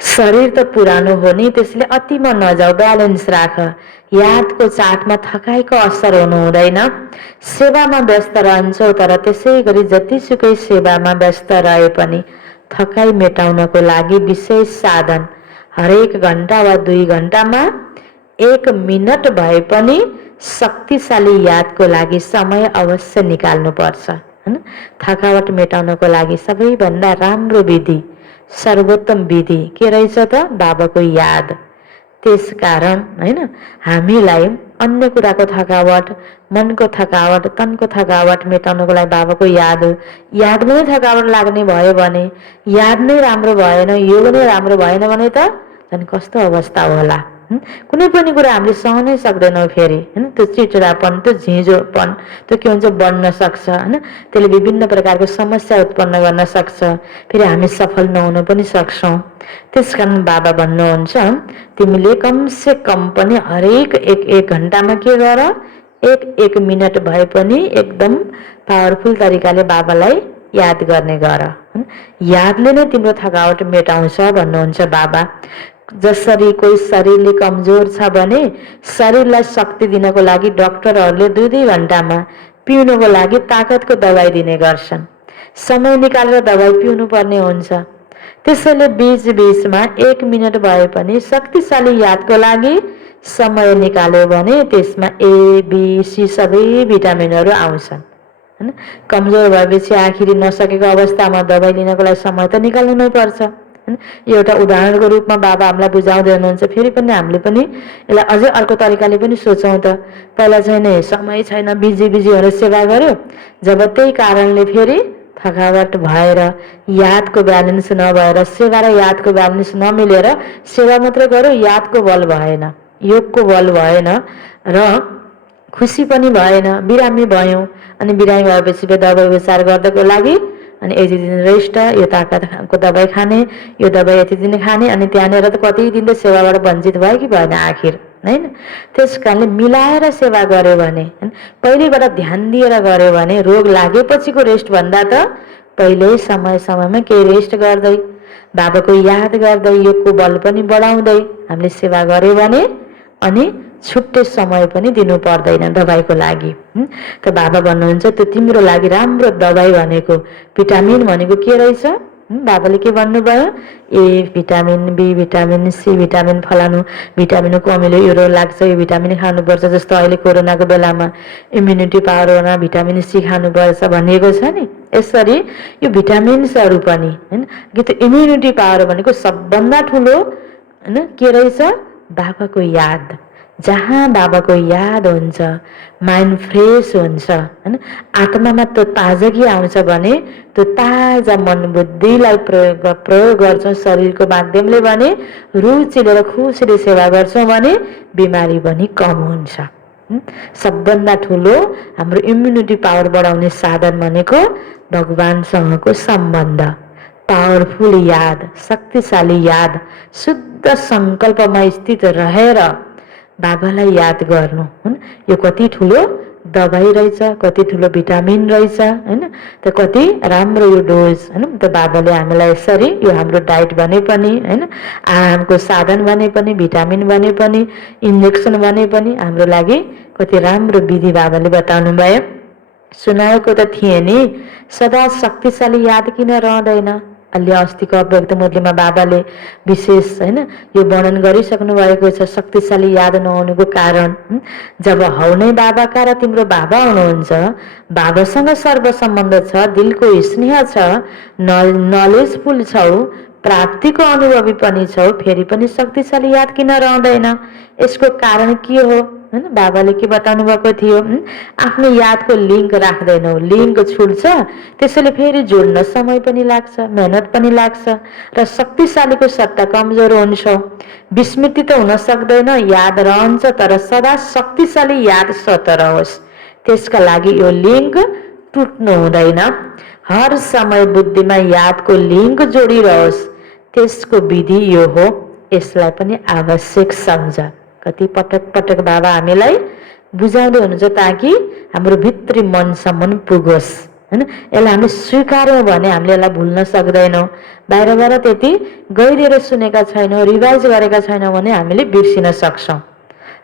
शरीर त पुरानो हो नि, त्यसले अतिमा नजाऊ, ब्यालेन्स राख। यादको चाटमा थकाइको असर हुनु हुँदैन। सेवामा व्यस्त रहन्छौ तर त्यसै गरी जतिसुकै सेवामा व्यस्त रहे पनि थकाइ मेटाउनको लागि विशेष साधन हरेक घण्टा वा 2 घण्टामा 1 मिनट भए पनि शक्तिशाली यादको लागि समय अवश्य निकाल्नुपर्छ। हैन? थकावट मेटाउनको लागि सबैभन्दा राम्रो विधि, सर्वोत्तम विधि के रहेछ त? बाबाको याद। त्यसकारण हैन हामीलाई अन्य कुराको थकावट, मनको थकावट, तनको थकावट मेटाउनको लागि बाबाको याद हो। यादमा नै थकावट लाग्ने भयो भने, याद नै राम्रो भएन, योग नै राम्रो भएन भने त झन् कस्तो अवस्था होला। कुनै पनि कुरा हामीले सहनै सक्दैनौँ फेरि हैन। त्यो चिडचिडापन, त्यो झिँझोपन, त्यो के हुन्छ बढ्न सक्छ हैन। त्यसले विभिन्न प्रकारको समस्या उत्पन्न गर्न सक्छ। फेरि हामी सफल नहुन पनि सक्छौँ। त्यसकारण बाबा भन्नुहुन्छ तिमीले कमसे कम पनि हरेक 1 घण्टामा के गर, 1 मिनट भए पनि एकदम पावरफुल तरिकाले बाबालाई याद गर्ने गर। यादले नै तिम्रो थकावट मेटाउँछ भन्नुहुन्छ बाबा। जसरी कोही शरीरले कमजोर छ भने शरीरलाई शक्ति दिनको लागि डाक्टरहरूले 2 घण्टामा पिउनको लागि ताकतको दबाई दिने गर्छन्। समय निकालेर दबाई पिउनु पर्ने हुन्छ। त्यसैले बीच बीचमा 1 मिनट भए पनि शक्तिशाली यादको लागि समय निकाल्यो भने त्यसमा ए, बी, सी सबै भिटामिनहरू आउँछन् हैन। कमजोर भएपछि आखिरी नसकेको अवस्थामा दबाई लिनको लागि समय त निकाल्नु नै पर्छ हैन। एउटा उदाहरणको रूपमा बाबा हामीलाई बुझाउँदै हुनुहुन्छ। फेरि पनि हामीले पनि यसलाई अझै अर्को तरिकाले पनि सोचौँ त। पहिला चाहिँ नि समय छैन, बिजी भएर सेवा गर्यो, जब त्यही कारणले फेरि थकावट भएर यादको ब्यालेन्स नभएर, सेवा र यादको ब्यालेन्स नमिलेर सेवा मात्र गर्यो, यादको बल भएन, योगको बल भएन र खुसी पनि भएन, बिरामी भयौँ। अनि बिरामी भएपछि दबाई उपचार गर्नको लागि अनि यति दिन रेस्ट, यो ताकतको दबाई खाने, यो दबाई यति दिन खाने, अनि त्यहाँनिर त कति दिन त सेवाबाट वञ्चित भयो कि भएन आखिर हैन। त्यस कारणले मिलाएर सेवा गर्यो भने, पहिलेबाट ध्यान दिएर गर्यो भने रोग लागेपछिको रेस्ट भन्दा त पहिल्यै समय समयमा केही रेस्ट गर्दै बाबाको याद गर्दै योगको बल पनि बढाउँदै हामीले सेवा गर्यो भने अनि छुट्टै समय पनि दिनु पर्दैन दबाईको लागि। त बाबा भन्नुहुन्छ त्यो तिम्रो लागि राम्रो दबाई भनेको, भिटामिन भनेको के रहेछ? बाबाले के भन्नुभयो? A vitamin, B vitamin, C vitamin, फलानु भिटामिनको कमीले यो रोग लाग्छ, यो भिटामिन खानुपर्छ। जस्तो अहिले कोरोनाको बेलामा इम्युनिटी पावर हुन भिटामिन सी खानुपर्छ भनिएको छ नि। यसरी यो भिटामिन्सहरू पनि हैन कि त्यो इम्युनिटी पावर भनेको सबभन्दा ठुलो हैन के रहेछ? बाबाको याद। जहाँ बाबाको याद हुन्छ, माइन्ड फ्रेस हुन्छ हैन, आत्मामा त्यो ताजगी आउँछ भने त्यो ताजा मन बुद्धिलाई प्रयोग गर्छौँ शरीरको माध्यमले भने, रुचिले र खुसीले सेवा गर्छौँ भने बिमारी पनि कम हुन्छ। सबभन्दा ठुलो हाम्रो इम्युनिटी पावर बढाउने साधन भनेको भगवानसँगको सम्बन्ध, पावरफुल याद, शक्तिशाली याद, शुद्ध सङ्कल्पमा स्थित रहेर बाबालाई याद गर्नु हैन। यो कति ठुलो दबाई रहेछ, कति ठुलो भिटामिन रहेछ हैन। त कति राम्रो यो डोज हैन। त बाबाले हामीलाई यसरी यो हाम्रो डाइट भने पनि हैन, आरामको साधन भने पनि, भिटामिन भने पनि, इन्जेक्सन भने पनि हाम्रो लागि कति राम्रो विधि बाबाले बताउनु भयो। सुनाएको त थिए नि, सदा शक्तिशाली याद किन रहँदैन? अलि अस्तिको अव्यक्त मुरलीमा बाबाले विशेष हैन यो वर्णन गरिसक्नु भएको छ शक्तिशाली याद नहुनुको कारण। जब हौ नै बाबाका र तिम्रो बाबा हुनुहुन्छ, बाबासँग सर्व सम्बन्ध छ, दिलको स्नेह छ, नलेजफुल छौ, प्राप्तिको अनुभवी पनि छौ, फेरि पनि शक्तिशाली याद किन रहँदैन? यसको कारण के हो हैन? बाबाले के बताउनु भएको थियो? आफ्नो यादको लिङ्क राख्दैनौ, लिङ्क छुट्छ, त्यसैले फेरि जोड्न समय पनि लाग्छ, मेहनत पनि लाग्छ र शक्तिशालीको सट्टा कमजोर हुन्छ। विस्मृति त हुन सक्दैन, याद रहन्छ, तर सदा शक्तिशाली याद स्वतः रहोस्, त्यसका लागि यो लिङ्क टुट्नु हुँदैन। हर समय बुद्धिमा यादको लिङ्क जोडिरहोस्, त्यसको विधि यो हो। यसलाई पनि आवश्यक सम्झ। कति पटक पटक बाबा हामीलाई बुझाउँदै हुनुहुन्छ ताकि हाम्रो भित्री मनसम्म पुगोस् हैन। यसलाई हामीले स्वीकार्यौँ भने हामीले यसलाई भुल्न सक्दैनौँ। बाहिरबाट त्यति गहिरिएर सुनेका छैनौँ, रिभाइज गरेका छैनौँ भने हामीले बिर्सिन सक्छौँ।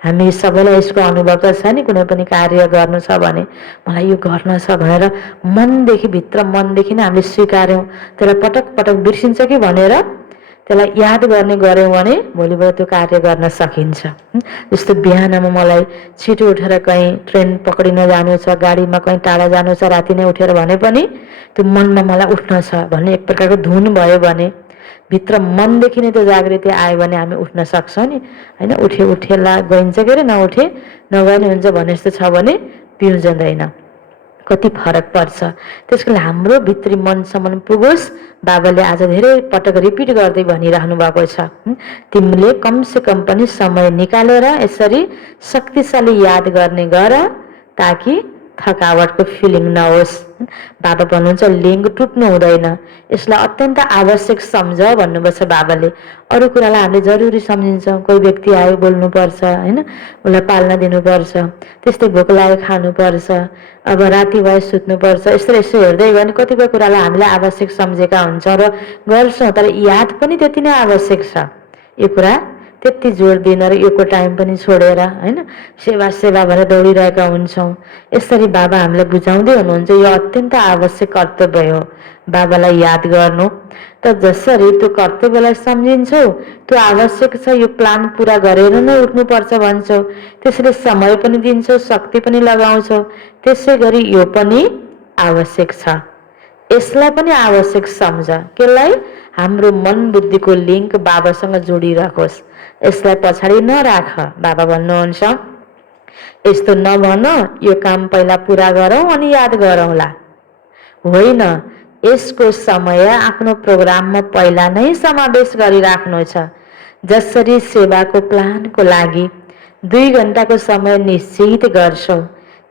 हामी सबैलाई यसको अनुभव त छ नि, कुनै पनि कार्य गर्नु छ भने मलाई यो गर्न छ भनेर मनदेखि, भित्र मनदेखि नै हामीले स्वीकार्यौँ, त्यसलाई पटक पटक बिर्सिन्छ कि भनेर त्यसलाई याद गर्ने गऱ्यौँ भने भोलिबाट त्यो कार्य गर्न सकिन्छ। जस्तो बिहानमा मलाई छिटो उठेर कहीँ ट्रेन पक्रिन जानु छ, गाडीमा कहीँ टाढा जानु छ, राति नै उठेर भने पनि त्यो मनमा मलाई उठ्न छ भन्ने एक प्रकारको धुन भयो भने, भित्र मनदेखि नै त्यो जागृति आयो भने हामी उठ्न सक्छौँ नि होइन। उठेला गइन्छ के अरे, नउठे नगए नि हुन्छ भने जस्तो छ भने पिउजँदैन, कति फरक पर्छ। त्यसको लागि हाम्रो भित्री मनसम्म पुगोस्। बाबाले आज धेरै पटक रिपिट गर्दै भनिरहनु भएको छ, तिमीले कमसे कम पनि समय निकालेर यसरी शक्तिशाली याद गर्ने गर ताकि थकावटको फिलिङ नहोस्। बाबा भन्नुहुन्छ लिङ्क टुट्नु हुँदैन, यसलाई अत्यन्त आवश्यक सम्झ भन्नुभएको छ बाबाले। अरू कुरालाई हामीले जरुरी सम्झिन्छौँ, कोही व्यक्ति आयो बोल्नुपर्छ होइन, उसलाई पाल्न दिनुपर्छ, त्यस्तै भोक लाग्यो खानुपर्छ, अब राति भयो सुत्नुपर्छ, यस्तो हेर्दै गयो भने कतिपय कुरालाई हामीले आवश्यक सम्झेका हुन्छौँ र गर्छौँ, तर याद पनि त्यति नै आवश्यक छ। यो कुरा त्यति जोड दिन र योको टाइम पनि छोडेर होइन सेवा भनेर दौडिरहेका हुन्छौँ। यसरी बाबा हामीलाई बुझाउँदै हुनुहुन्छ यो अत्यन्त आवश्यक कर्तव्य हो बाबालाई याद गर्नु। त जसरी त्यो कर्तव्यलाई सम्झिन्छौ त्यो आवश्यक छ, यो प्लान पुरा गरेर नै उठ्नुपर्छ भन्छौ, त्यसरी समय पनि दिन्छौ, शक्ति पनि लगाउँछौ, त्यसै गरी यो पनि आवश्यक छ। यसलाई पनि आवश्यक सम्झ, केलाई हाम्रो मन बुद्धिको लिङ्क बाबासँग जोडिराखोस्, यसलाई पछाडि नराख। बाबा भन्नुहुन्छ यस्तो नभन यो काम पहिला पुरा गरौँ अनि याद गरौँला, होइन, यसको समय आफ्नो प्रोग्राममा पहिला नै समावेश गरिराख्नु छ। जसरी सेवाको प्लानको लागि 2 घण्टाको समय निश्चित गर्छौ,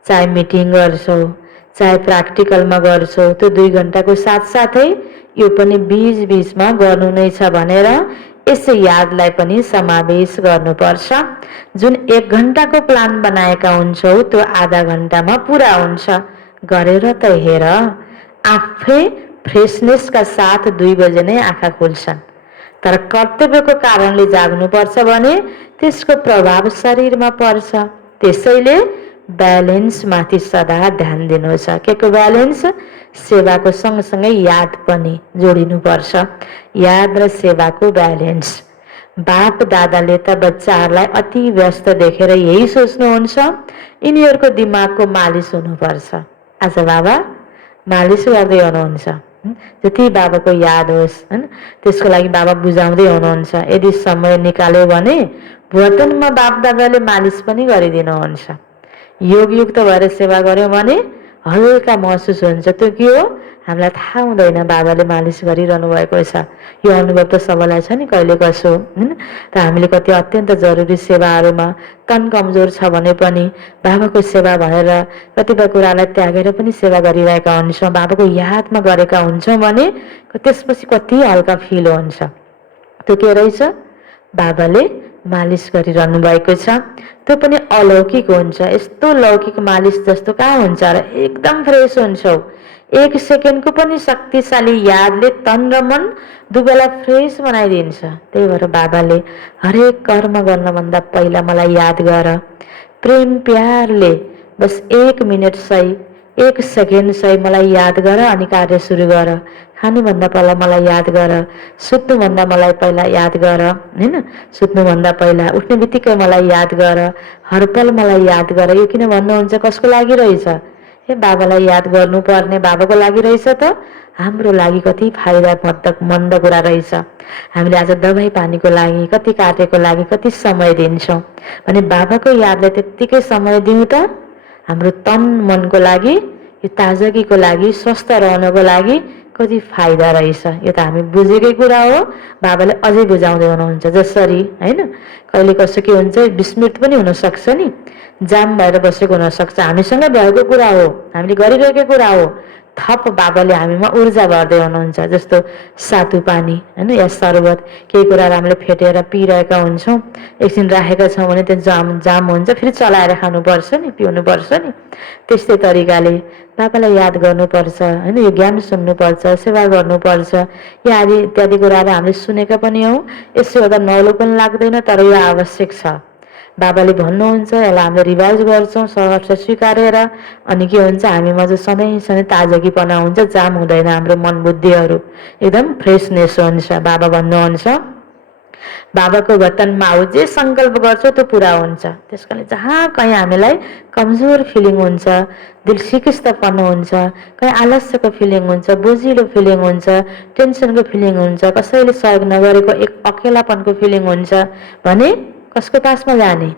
चाहे मिटिङ गर्छौ चाहे प्र्याक्टिकलमा गर्छौ, त्यो 2 घण्टाको साथसाथै यो पनि बीचमा गर्नु नै छ भनेर यस यादलाई पनि समावेश गर्नुपर्छ। जुन 1 घण्टाको प्लान बनाएका हुन्छौ त्यो आधा घण्टामा पुरा हुन्छ, गरेर त हेर, आफै फ्रेसनेसका साथ 2 बजे नै आँखा खुल्छन्। तर कर्तव्यको कारणले जाग्नुपर्छ भने त्यसको प्रभाव शरीरमा पर्छ। त्यसैले ब्यालेन्स माथि सदा ध्यान दिनु छ। के को ब्यालेन्स? सेवाको सँगसँगै याद पनि जोडिनुपर्छ। याद र सेवाको ब्यालेन्स। बाप दादाले त बच्चाहरूलाई अति व्यस्त देखेर यही सोच्नुहुन्छ यिनीहरूको दिमागको मालिस हुनुपर्छ। आज बाबा मालिस गर्दै हुनुहुन्छ, जति बाबाको याद होस् हैन, त्यसको लागि बाबा बुझाउँदै हुनुहुन्छ। यदि समय निकाल्यो भने वतनमा बाप दादाले मालिस पनि गरिदिनुहुन्छ। योगयुक्त भएर सेवा गर्यो भने हल्का महसुस हुन्छ। त्यो के हो हामीलाई थाहा हुँदैन, बाबाले मालिस गरिरहनु भएको छ। यो अनुभव त सबैलाई छ नि कहिले कसो हैन। र हामीले कति अत्यन्त जरुरी सेवाहरूमा तन कमजोर छ भने पनि बाबाको सेवा भनेर कतिपय कुरालाई त्यागेर पनि सेवा गरिरहेका हुन्छौँ, बाबाको यादमा गरेका हुन्छौँ भने त्यसपछि कति हल्का फिल हुन्छ। त्यो के रहेछ? बाबाले मालिस गरिरहनु भएको छ। त्यो पनि अलौकिक हुन्छ। यस्तो लौकिक मालिस जस्तो कहाँ हुन्छ र? एकदम फ्रेस हुन्छौ। 1 सेकेन्डको पनि शक्तिशाली यादले तन र मन दुवैलाई फ्रेस बनाइदिन्छ। त्यही भएर बाबाले हरेक कर्म गर्नभन्दा पहिला मलाई याद गर, प्रेम प्यारले बस 1 मिनट सही, 1 सेकेन्ड सही मलाई याद गर अनि कार्य सुरु गर। खानुभन्दा पहिला मलाई याद गर, सुत्नुभन्दा मलाई पहिला याद गर हैन, सुत्नुभन्दा पहिला, उठ्ने बित्तिकै मलाई याद गर, हरपल मलाई याद गर। यो किन भन्नुहुन्छ? कसको लागि रहेछ? हे बाबालाई याद गर्नुपर्ने बाबाको लागि रहेछ त। हाम्रो लागि कति फाइदा मन्द कुरा रहेछ। हामीले आज दबाई पानीको लागि, कति कार्यको लागि कति समय दिन्छौँ भने बाबाको यादलाई त्यत्तिकै समय दिउँ त हाम्रो तन मनको लागि, यो ताजगीको लागि, स्वस्थ रहनको लागि कति फाइदा रहेछ। यो त हामी बुझेकै कुरा हो, बाबाले अझै बुझाउँदै हुनुहुन्छ। जसरी हैन कहिले कसो के हुन्छ, विस्मृत पनि हुन सक्छ नि, जाम भएर बसेको हुन सक्छ। हामीसँग भएको कुरा हो, हामीले गरिरहेको कुरा हो, थप बाबाले हामीमा ऊर्जा गर्दै हुनुहुन्छ। जस्तो सातु पानी हैन या शरबत, केही कुराहरू हामीले फेटेर पिइरहेका हुन्छौँ, एकछिन राखेका छौँ भने त्यो जाम हुन्छ, फेरि चलाएर खानुपर्छ नि, पिउनुपर्छ नि। त्यस्तै तरिकाले बाबालाई याद गर्नुपर्छ हैन, यो ज्ञान सुन्नुपर्छ, सेवा गर्नुपर्छ, या आदि इत्यादि कुराहरू हामीले सुनेका पनि हौँ। यसो गर्दा नौलो पनि लाग्दैन, तर यो आवश्यक छ। बाबाले भन्नुहुन्छ, यसलाई हामीले रिभाइज गर्छौँ सहर्ष स्वीकारेर, अनि के हुन्छ हामीमा चाहिँ सधैँ सधैँ ताजगीपना हुन्छ, जाम हुँदैन हाम्रो मन बुद्धिहरू, एकदम फ्रेसनेस हुन्छ। बाबा भन्नुहुन्छ बाबाको वतनमा आऊ, जे सङ्कल्प गर्छौ त्यो पुरा हुन्छ। त्यस कारणले जहाँ कहीँ हामीलाई कमजोर फिलिङ हुन्छ, दिल सिकिस्तपन हुन्छ, कहीँ आलस्यको फिलिङ हुन्छ, बोझिलो फिलिङ हुन्छ, टेन्सनको फिलिङ हुन्छ, कसैले सहयोग नगरेको एक अकेलापनको फिलिङ हुन्छ भने कसको पासमा जाने?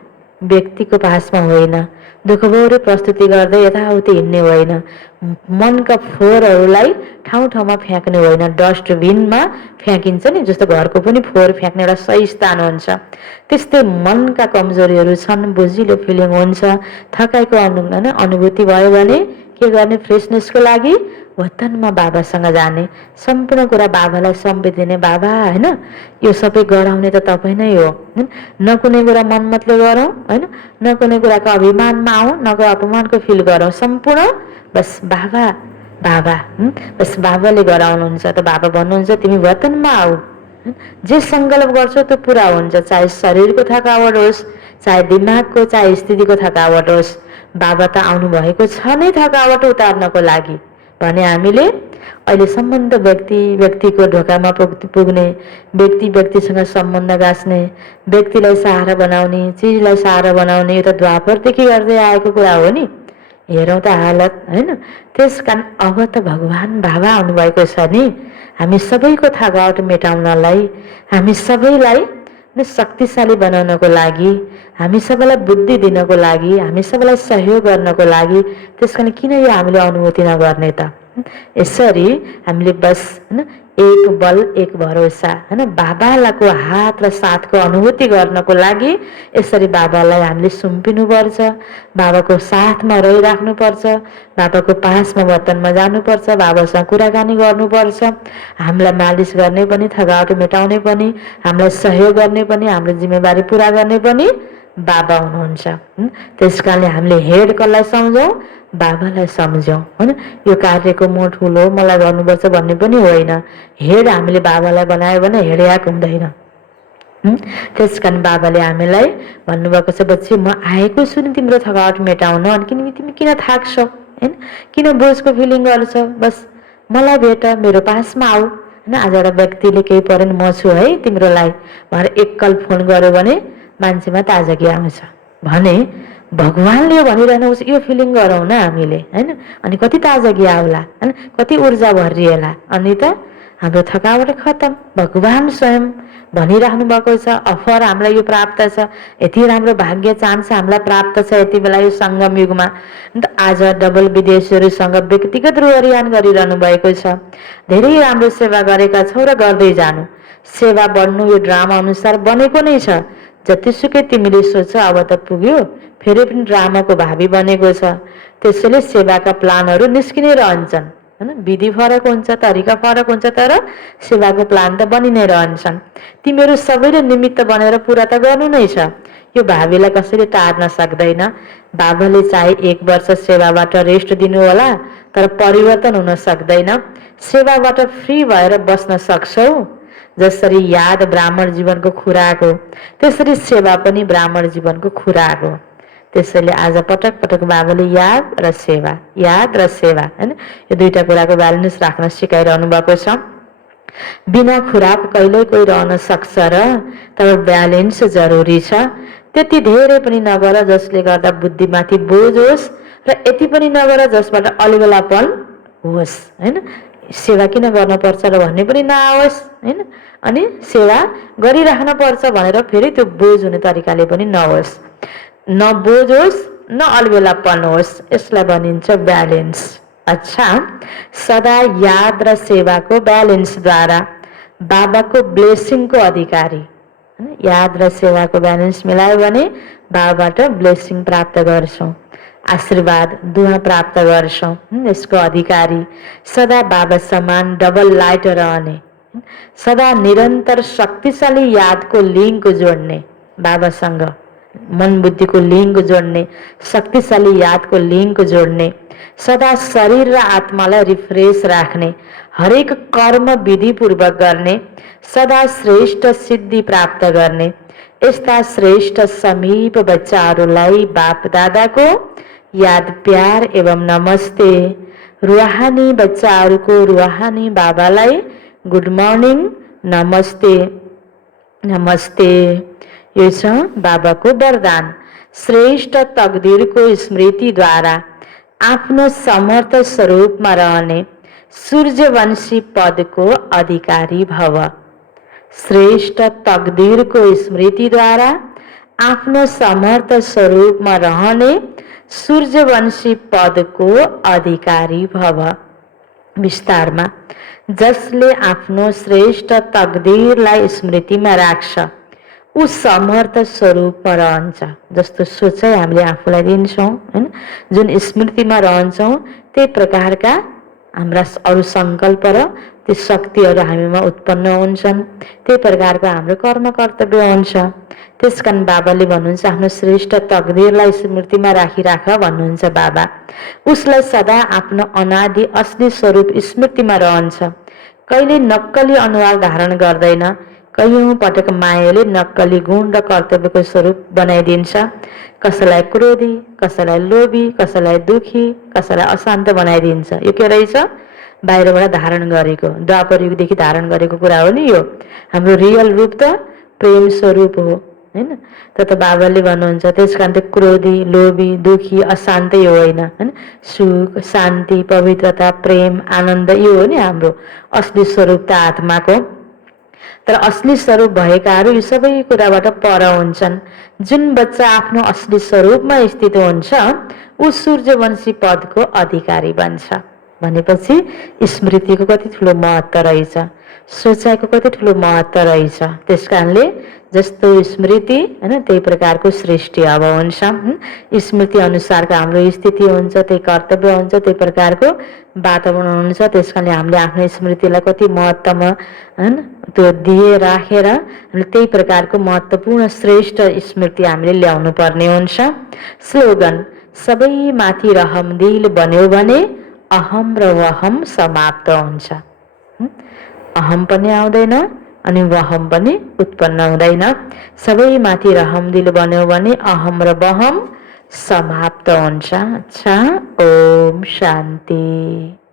व्यक्तिको पासमा होइन, दुःखभरि प्रस्तुति गर्दै यताउति हिँड्ने होइन, मनका फोहोरहरूलाई ठाउँ ठाउँमा फ्याँक्ने होइन, डस्टबिनमा फ्याँकिन्छ नि, जस्तो घरको पनि फोहोर फ्याँक्ने एउटा सही स्थान हुन्छ। त्यस्तै मनका कमजोरीहरू छन्, बोझिलो फिलिङ हुन्छ, थकाइको अनुभूति भयो भने के गर्ने? फ्रेसनेसको लागि वतनमा बाबासँग जाने, सम्पूर्ण कुरा बाबालाई सम्पिदिने। बाबा होइन, यो सबै गराउने त तपाईँ नै हो, न कुनै कुरा मनमतले गरौँ होइन, न कुनै कुराको अभिमानमा आउँ, न अपमानको फिल गरौँ, सम्पूर्ण बस बाबा बाबा बस बाबाले गराउनुहुन्छ। त बाबा भन्नुहुन्छ तिमी वतनमा आऊ, जे सङ्कल्प गर्छौ त्यो पुरा हुन्छ, चाहे शरीरको थकावट होस्, चाहे दिमागको, चाहे स्थितिको थकावट होस्। बाबा त आउनु भएको छ नै थकावट उतार्नको लागि भने हामीले अहिले सम्बन्ध व्यक्तिको ढोकामा पुग्ने, व्यक्तिसँग सम्बन्ध गाँच्ने, व्यक्तिलाई सहारा बनाउने, चिजलाई सहारा बनाउने, यो त द्वापरदेखि गर्दै आएको कुरा हो नि। हेरौँ त हालत होइन। त्यस कारण अब त भगवान् बाबा आउनुभएको छ नि, हामी सबैको थकावट मेटाउनलाई, हामी सबैलाई शक्तिशाली बनाउनको लागि, हामी सबैलाई बुद्धि दिनको लागि, हामी सबैलाई सहयोग गर्नको लागि। त्यस कारण किन यो हामीले अनुभूति नगर्ने त? यसरी हामीले बस होइन, एक बल एक भरोसा होइन, बाबाको हात र साथको अनुभूति गर्नको लागि यसरी बाबालाई हामीले सुम्पिनुपर्छ, बाबाको साथमा रहिराख्नुपर्छ, बाबाको पासमा वतनमा जानुपर्छ, बाबासँग कुराकानी गर्नुपर्छ। हामीलाई मालिस गर्ने पनि, थकावट मेटाउने पनि, हामीलाई सहयोग गर्ने पनि, हाम्रो जिम्मेवारी पुरा गर्ने पनि बाबा हुनुहुन्छ। त्यस कारणले हामीले हेड कसलाई सम्झौँ? बाबालाई सम्झौँ होइन। यो कार्यको म ठुलो, मलाई गर्नुपर्छ भन्ने पनि होइन। हेड हामीले बाबालाई बनायो भने हेड्याक हुँदैन। त्यस कारण बाबाले हामीलाई भन्नुभएको छ, बच्ची म आएको छु नि तिम्रो थकावट मेटाउन, अनि तिमी किन थाक्छौ होइन, किन बोझको फिलिङ गर्छौ? बस मलाई भेट, मेरो पासमा आऊ होइन। आज एउटा व्यक्तिले केही पऱ्यो नि, म छु है तिम्रोलाई भनेर एकल फोन गर्यो भने मान्छेमा ताजगी आउँछ भने भगवान्ले भनिरहनु यो फिलिङ गरौँ न हामीले होइन, अनि कति ताजगी आउला होइन, कति ऊर्जा भरिएला, अनि त हाम्रो थकावट खतम। भगवान् स्वयं भनिराख्नु भएको छ, अफर हामीलाई यो प्राप्त छ, यति राम्रो भाग्य चान्स हामीलाई प्राप्त छ यति बेला यो सङ्गम युगमा। आज डबल विदेशीहरूसँग व्यक्तिगत रोहरियान गरिरहनु भएको छ, धेरै राम्रो सेवा गरेका छौ र गर्दै जानु। सेवा बढ्नु यो ड्रामा अनुसार बनेको नै छ, जतिसुकै तिमीले सोच अब त पुग्यो, फेरि पनि ड्रामाको भावी बनेको छ। त्यसैले सेवाका प्लानहरू निस्किने रहन्छन् होइन, विधि फरक हुन्छ, तरिका फरक हुन्छ, तर सेवाको प्लान त बनि नै रहन्छन्। तिमीहरू सबैले निमित्त बनेर पुरा त गर्नु नै छ, यो भावीलाई कसैले टार्न सक्दैन। बाबाले चाहे 1 वर्ष सेवाबाट रेस्ट दिनु होला, तर परिवर्तन हुन सक्दैन। सेवाबाट फ्री भएर बस्न सक्छौ। जसरी याद ब्राह्मण जीवनको खुराक हो, त्यसरी सेवा पनि ब्राह्मण जीवनको खुराक हो। त्यसैले आज पटक पटक बाबाले याद र सेवा, याद र सेवा होइन, यो दुईटा कुराको ब्यालेन्स राख्न सिकाइरहनु भएको छ। बिना खुराक कहिल्यै कोही रहन सक्छ र, तर ब्यालेन्स जरुरी छ। त्यति धेरै पनि नगर जसले गर्दा बुद्धिमाथि बोझ होस्, र यति पनि नगर जसबाट अलिबेलापन होस् होइन। सेवा किन गर्नुपर्छ र भन्ने पनि नआओस् होइन, अनि सेवा गरिराख्न पर्छ भनेर फेरि त्यो बोझ हुने तरिकाले पनि नहोस्, न बोझ होस् न अलिबेलापन होस्, यसलाई भनिन्छ ब्यालेन्स। अच्छा, सदा याद र सेवाको ब्यालेन्सद्वारा बाबाको ब्लेसिङको अधिकारी, याद र सेवाको ब्यालेन्स मिलायो भने बाबाबाट ब्लेसिङ प्राप्त गर्छौँ। आशीर्वाद दुआ प्राप्त गर्छौँ। यसको अधिकारी सदा बाबा समान डबल लाइट रहने, सदा निरन्तर शक्तिशाली यादको लिङ्क जोड्ने, बाबासँग मन बुद्धिको लिङ्क जोड्ने, शक्तिशाली यादको लिङ्क जोड्ने, सदा शरीर र आत्मालाई रिफ्रेस राख्ने, हरेक कर्म विधिपूर्वक गर्ने, सदा श्रेष्ठ सिद्धि प्राप्त गर्ने, यस्ता श्रेष्ठ समीप बच्चाहरूलाई बाप दादाको याद प्यार एवं नमस्ते। रुहानी बच्चाहरूको रुहानी बाबालाई गुड मर्निङ, नमस्ते नमस्ते। यो छ बाबाको वरदान। श्रेष्ठ तकदिरको स्मृतिद्वारा आफ्नो समर्थ स्वरूपमा रहने सूर्यवंशी पदको अधिकारी भव। श्रेष्ठ तकदिरको स्मृतिद्वारा आफ्नो समर्थ स्वरूपमा रहने सूर्यवंशी पदको अधिकारी भव। विस्तारमा, जसले आफ्नो श्रेष्ठ तकदिरलाई स्मृतिमा राख्छ ऊ समर्थ स्वरूपमा रहन्छ। जस्तो सोचाइ हामीले आफूलाई दिन्छौँ हैन, जुन स्मृतिमा रहन्छौँ त्यही प्रकारका हाम्रा अरू सङ्कल्प र ती शक्तिहरू हामीमा उत्पन्न हुन्छन्, त्यही प्रकारको हाम्रो कर्म कर्तव्य हुन्छ। त्यसकारण बाबाले भन्नुहुन्छ आफ्नो श्रेष्ठ तकदिरलाई स्मृतिमा राखिराख भन्नुहुन्छ बाबा। उसलाई सदा आफ्नो अनादि असली स्वरूप स्मृतिमा रहन्छ। कहिले नक्कली अनुहार धारण गर्दैन। कैयौँ पटक मायाले नक्कली गुण र कर्तव्यको स्वरूप बनाइदिन्छ। कसैलाई क्रोधी, कसैलाई लोभी, कसैलाई दुखी, कसैलाई अशान्त बनाइदिन्छ। यो के रहेछ? बाहिरबाट धारण गरेको, द्वापर युगदेखि धारण गरेको कुरा हो नि। यो हाम्रो रियल रूप त प्रेम स्वरूप हो हैन। त बाबाले भन्नुहुन्छ त्यसकारण त क्रोधी, लोभी, दुखी, अशान्त यो होइन हैन। सुख, शान्ति, पवित्रता, प्रेम, आनन्द यो हो नि हाम्रो असली स्वरूप त आत्माको। तर असली स्वरूप भएकाहरू यी सबै कुराबाट पर हुन्छन्। जुन बच्चा आफ्नो असली स्वरूपमा स्थित हुन्छ ऊ सूर्यवंशी पदको अधिकारी बन्छ। भनेपछि स्मृतिको कति ठुलो महत्त्व रहेछ, सोचाइको कति ठुलो महत्त्व रहेछ। त्यसकारणले जस्तो स्मृति हैन त्यही प्रकारको सृष्टि अब हुन्छ। स्मृति अनुसारको हाम्रो स्थिति हुन्छ, त्यही कर्तव्य हुन्छ, त्यही प्रकारको वातावरण हुन्छ। त्यसकारणले हामीले आफ्नो स्मृतिलाई कति महत्त्वमा हैन त्यो दिए राखेर त्यही प्रकारको महत्त्वपूर्ण श्रेष्ठ स्मृति हामीले ल्याउनु पर्ने हुन्छ। स्लोगन, सबै माथि रहमदिल बन्यो भने अहम र वहम समाप्त हुन्छ। अहम पनि आउँदैन अनि वहम पनि उत्पन्न हुँदैन। सबै माथि रहमदिल बन्यो भने अहम र वहम समाप्त हुन्छ। अच्छा, ओम शान्ति।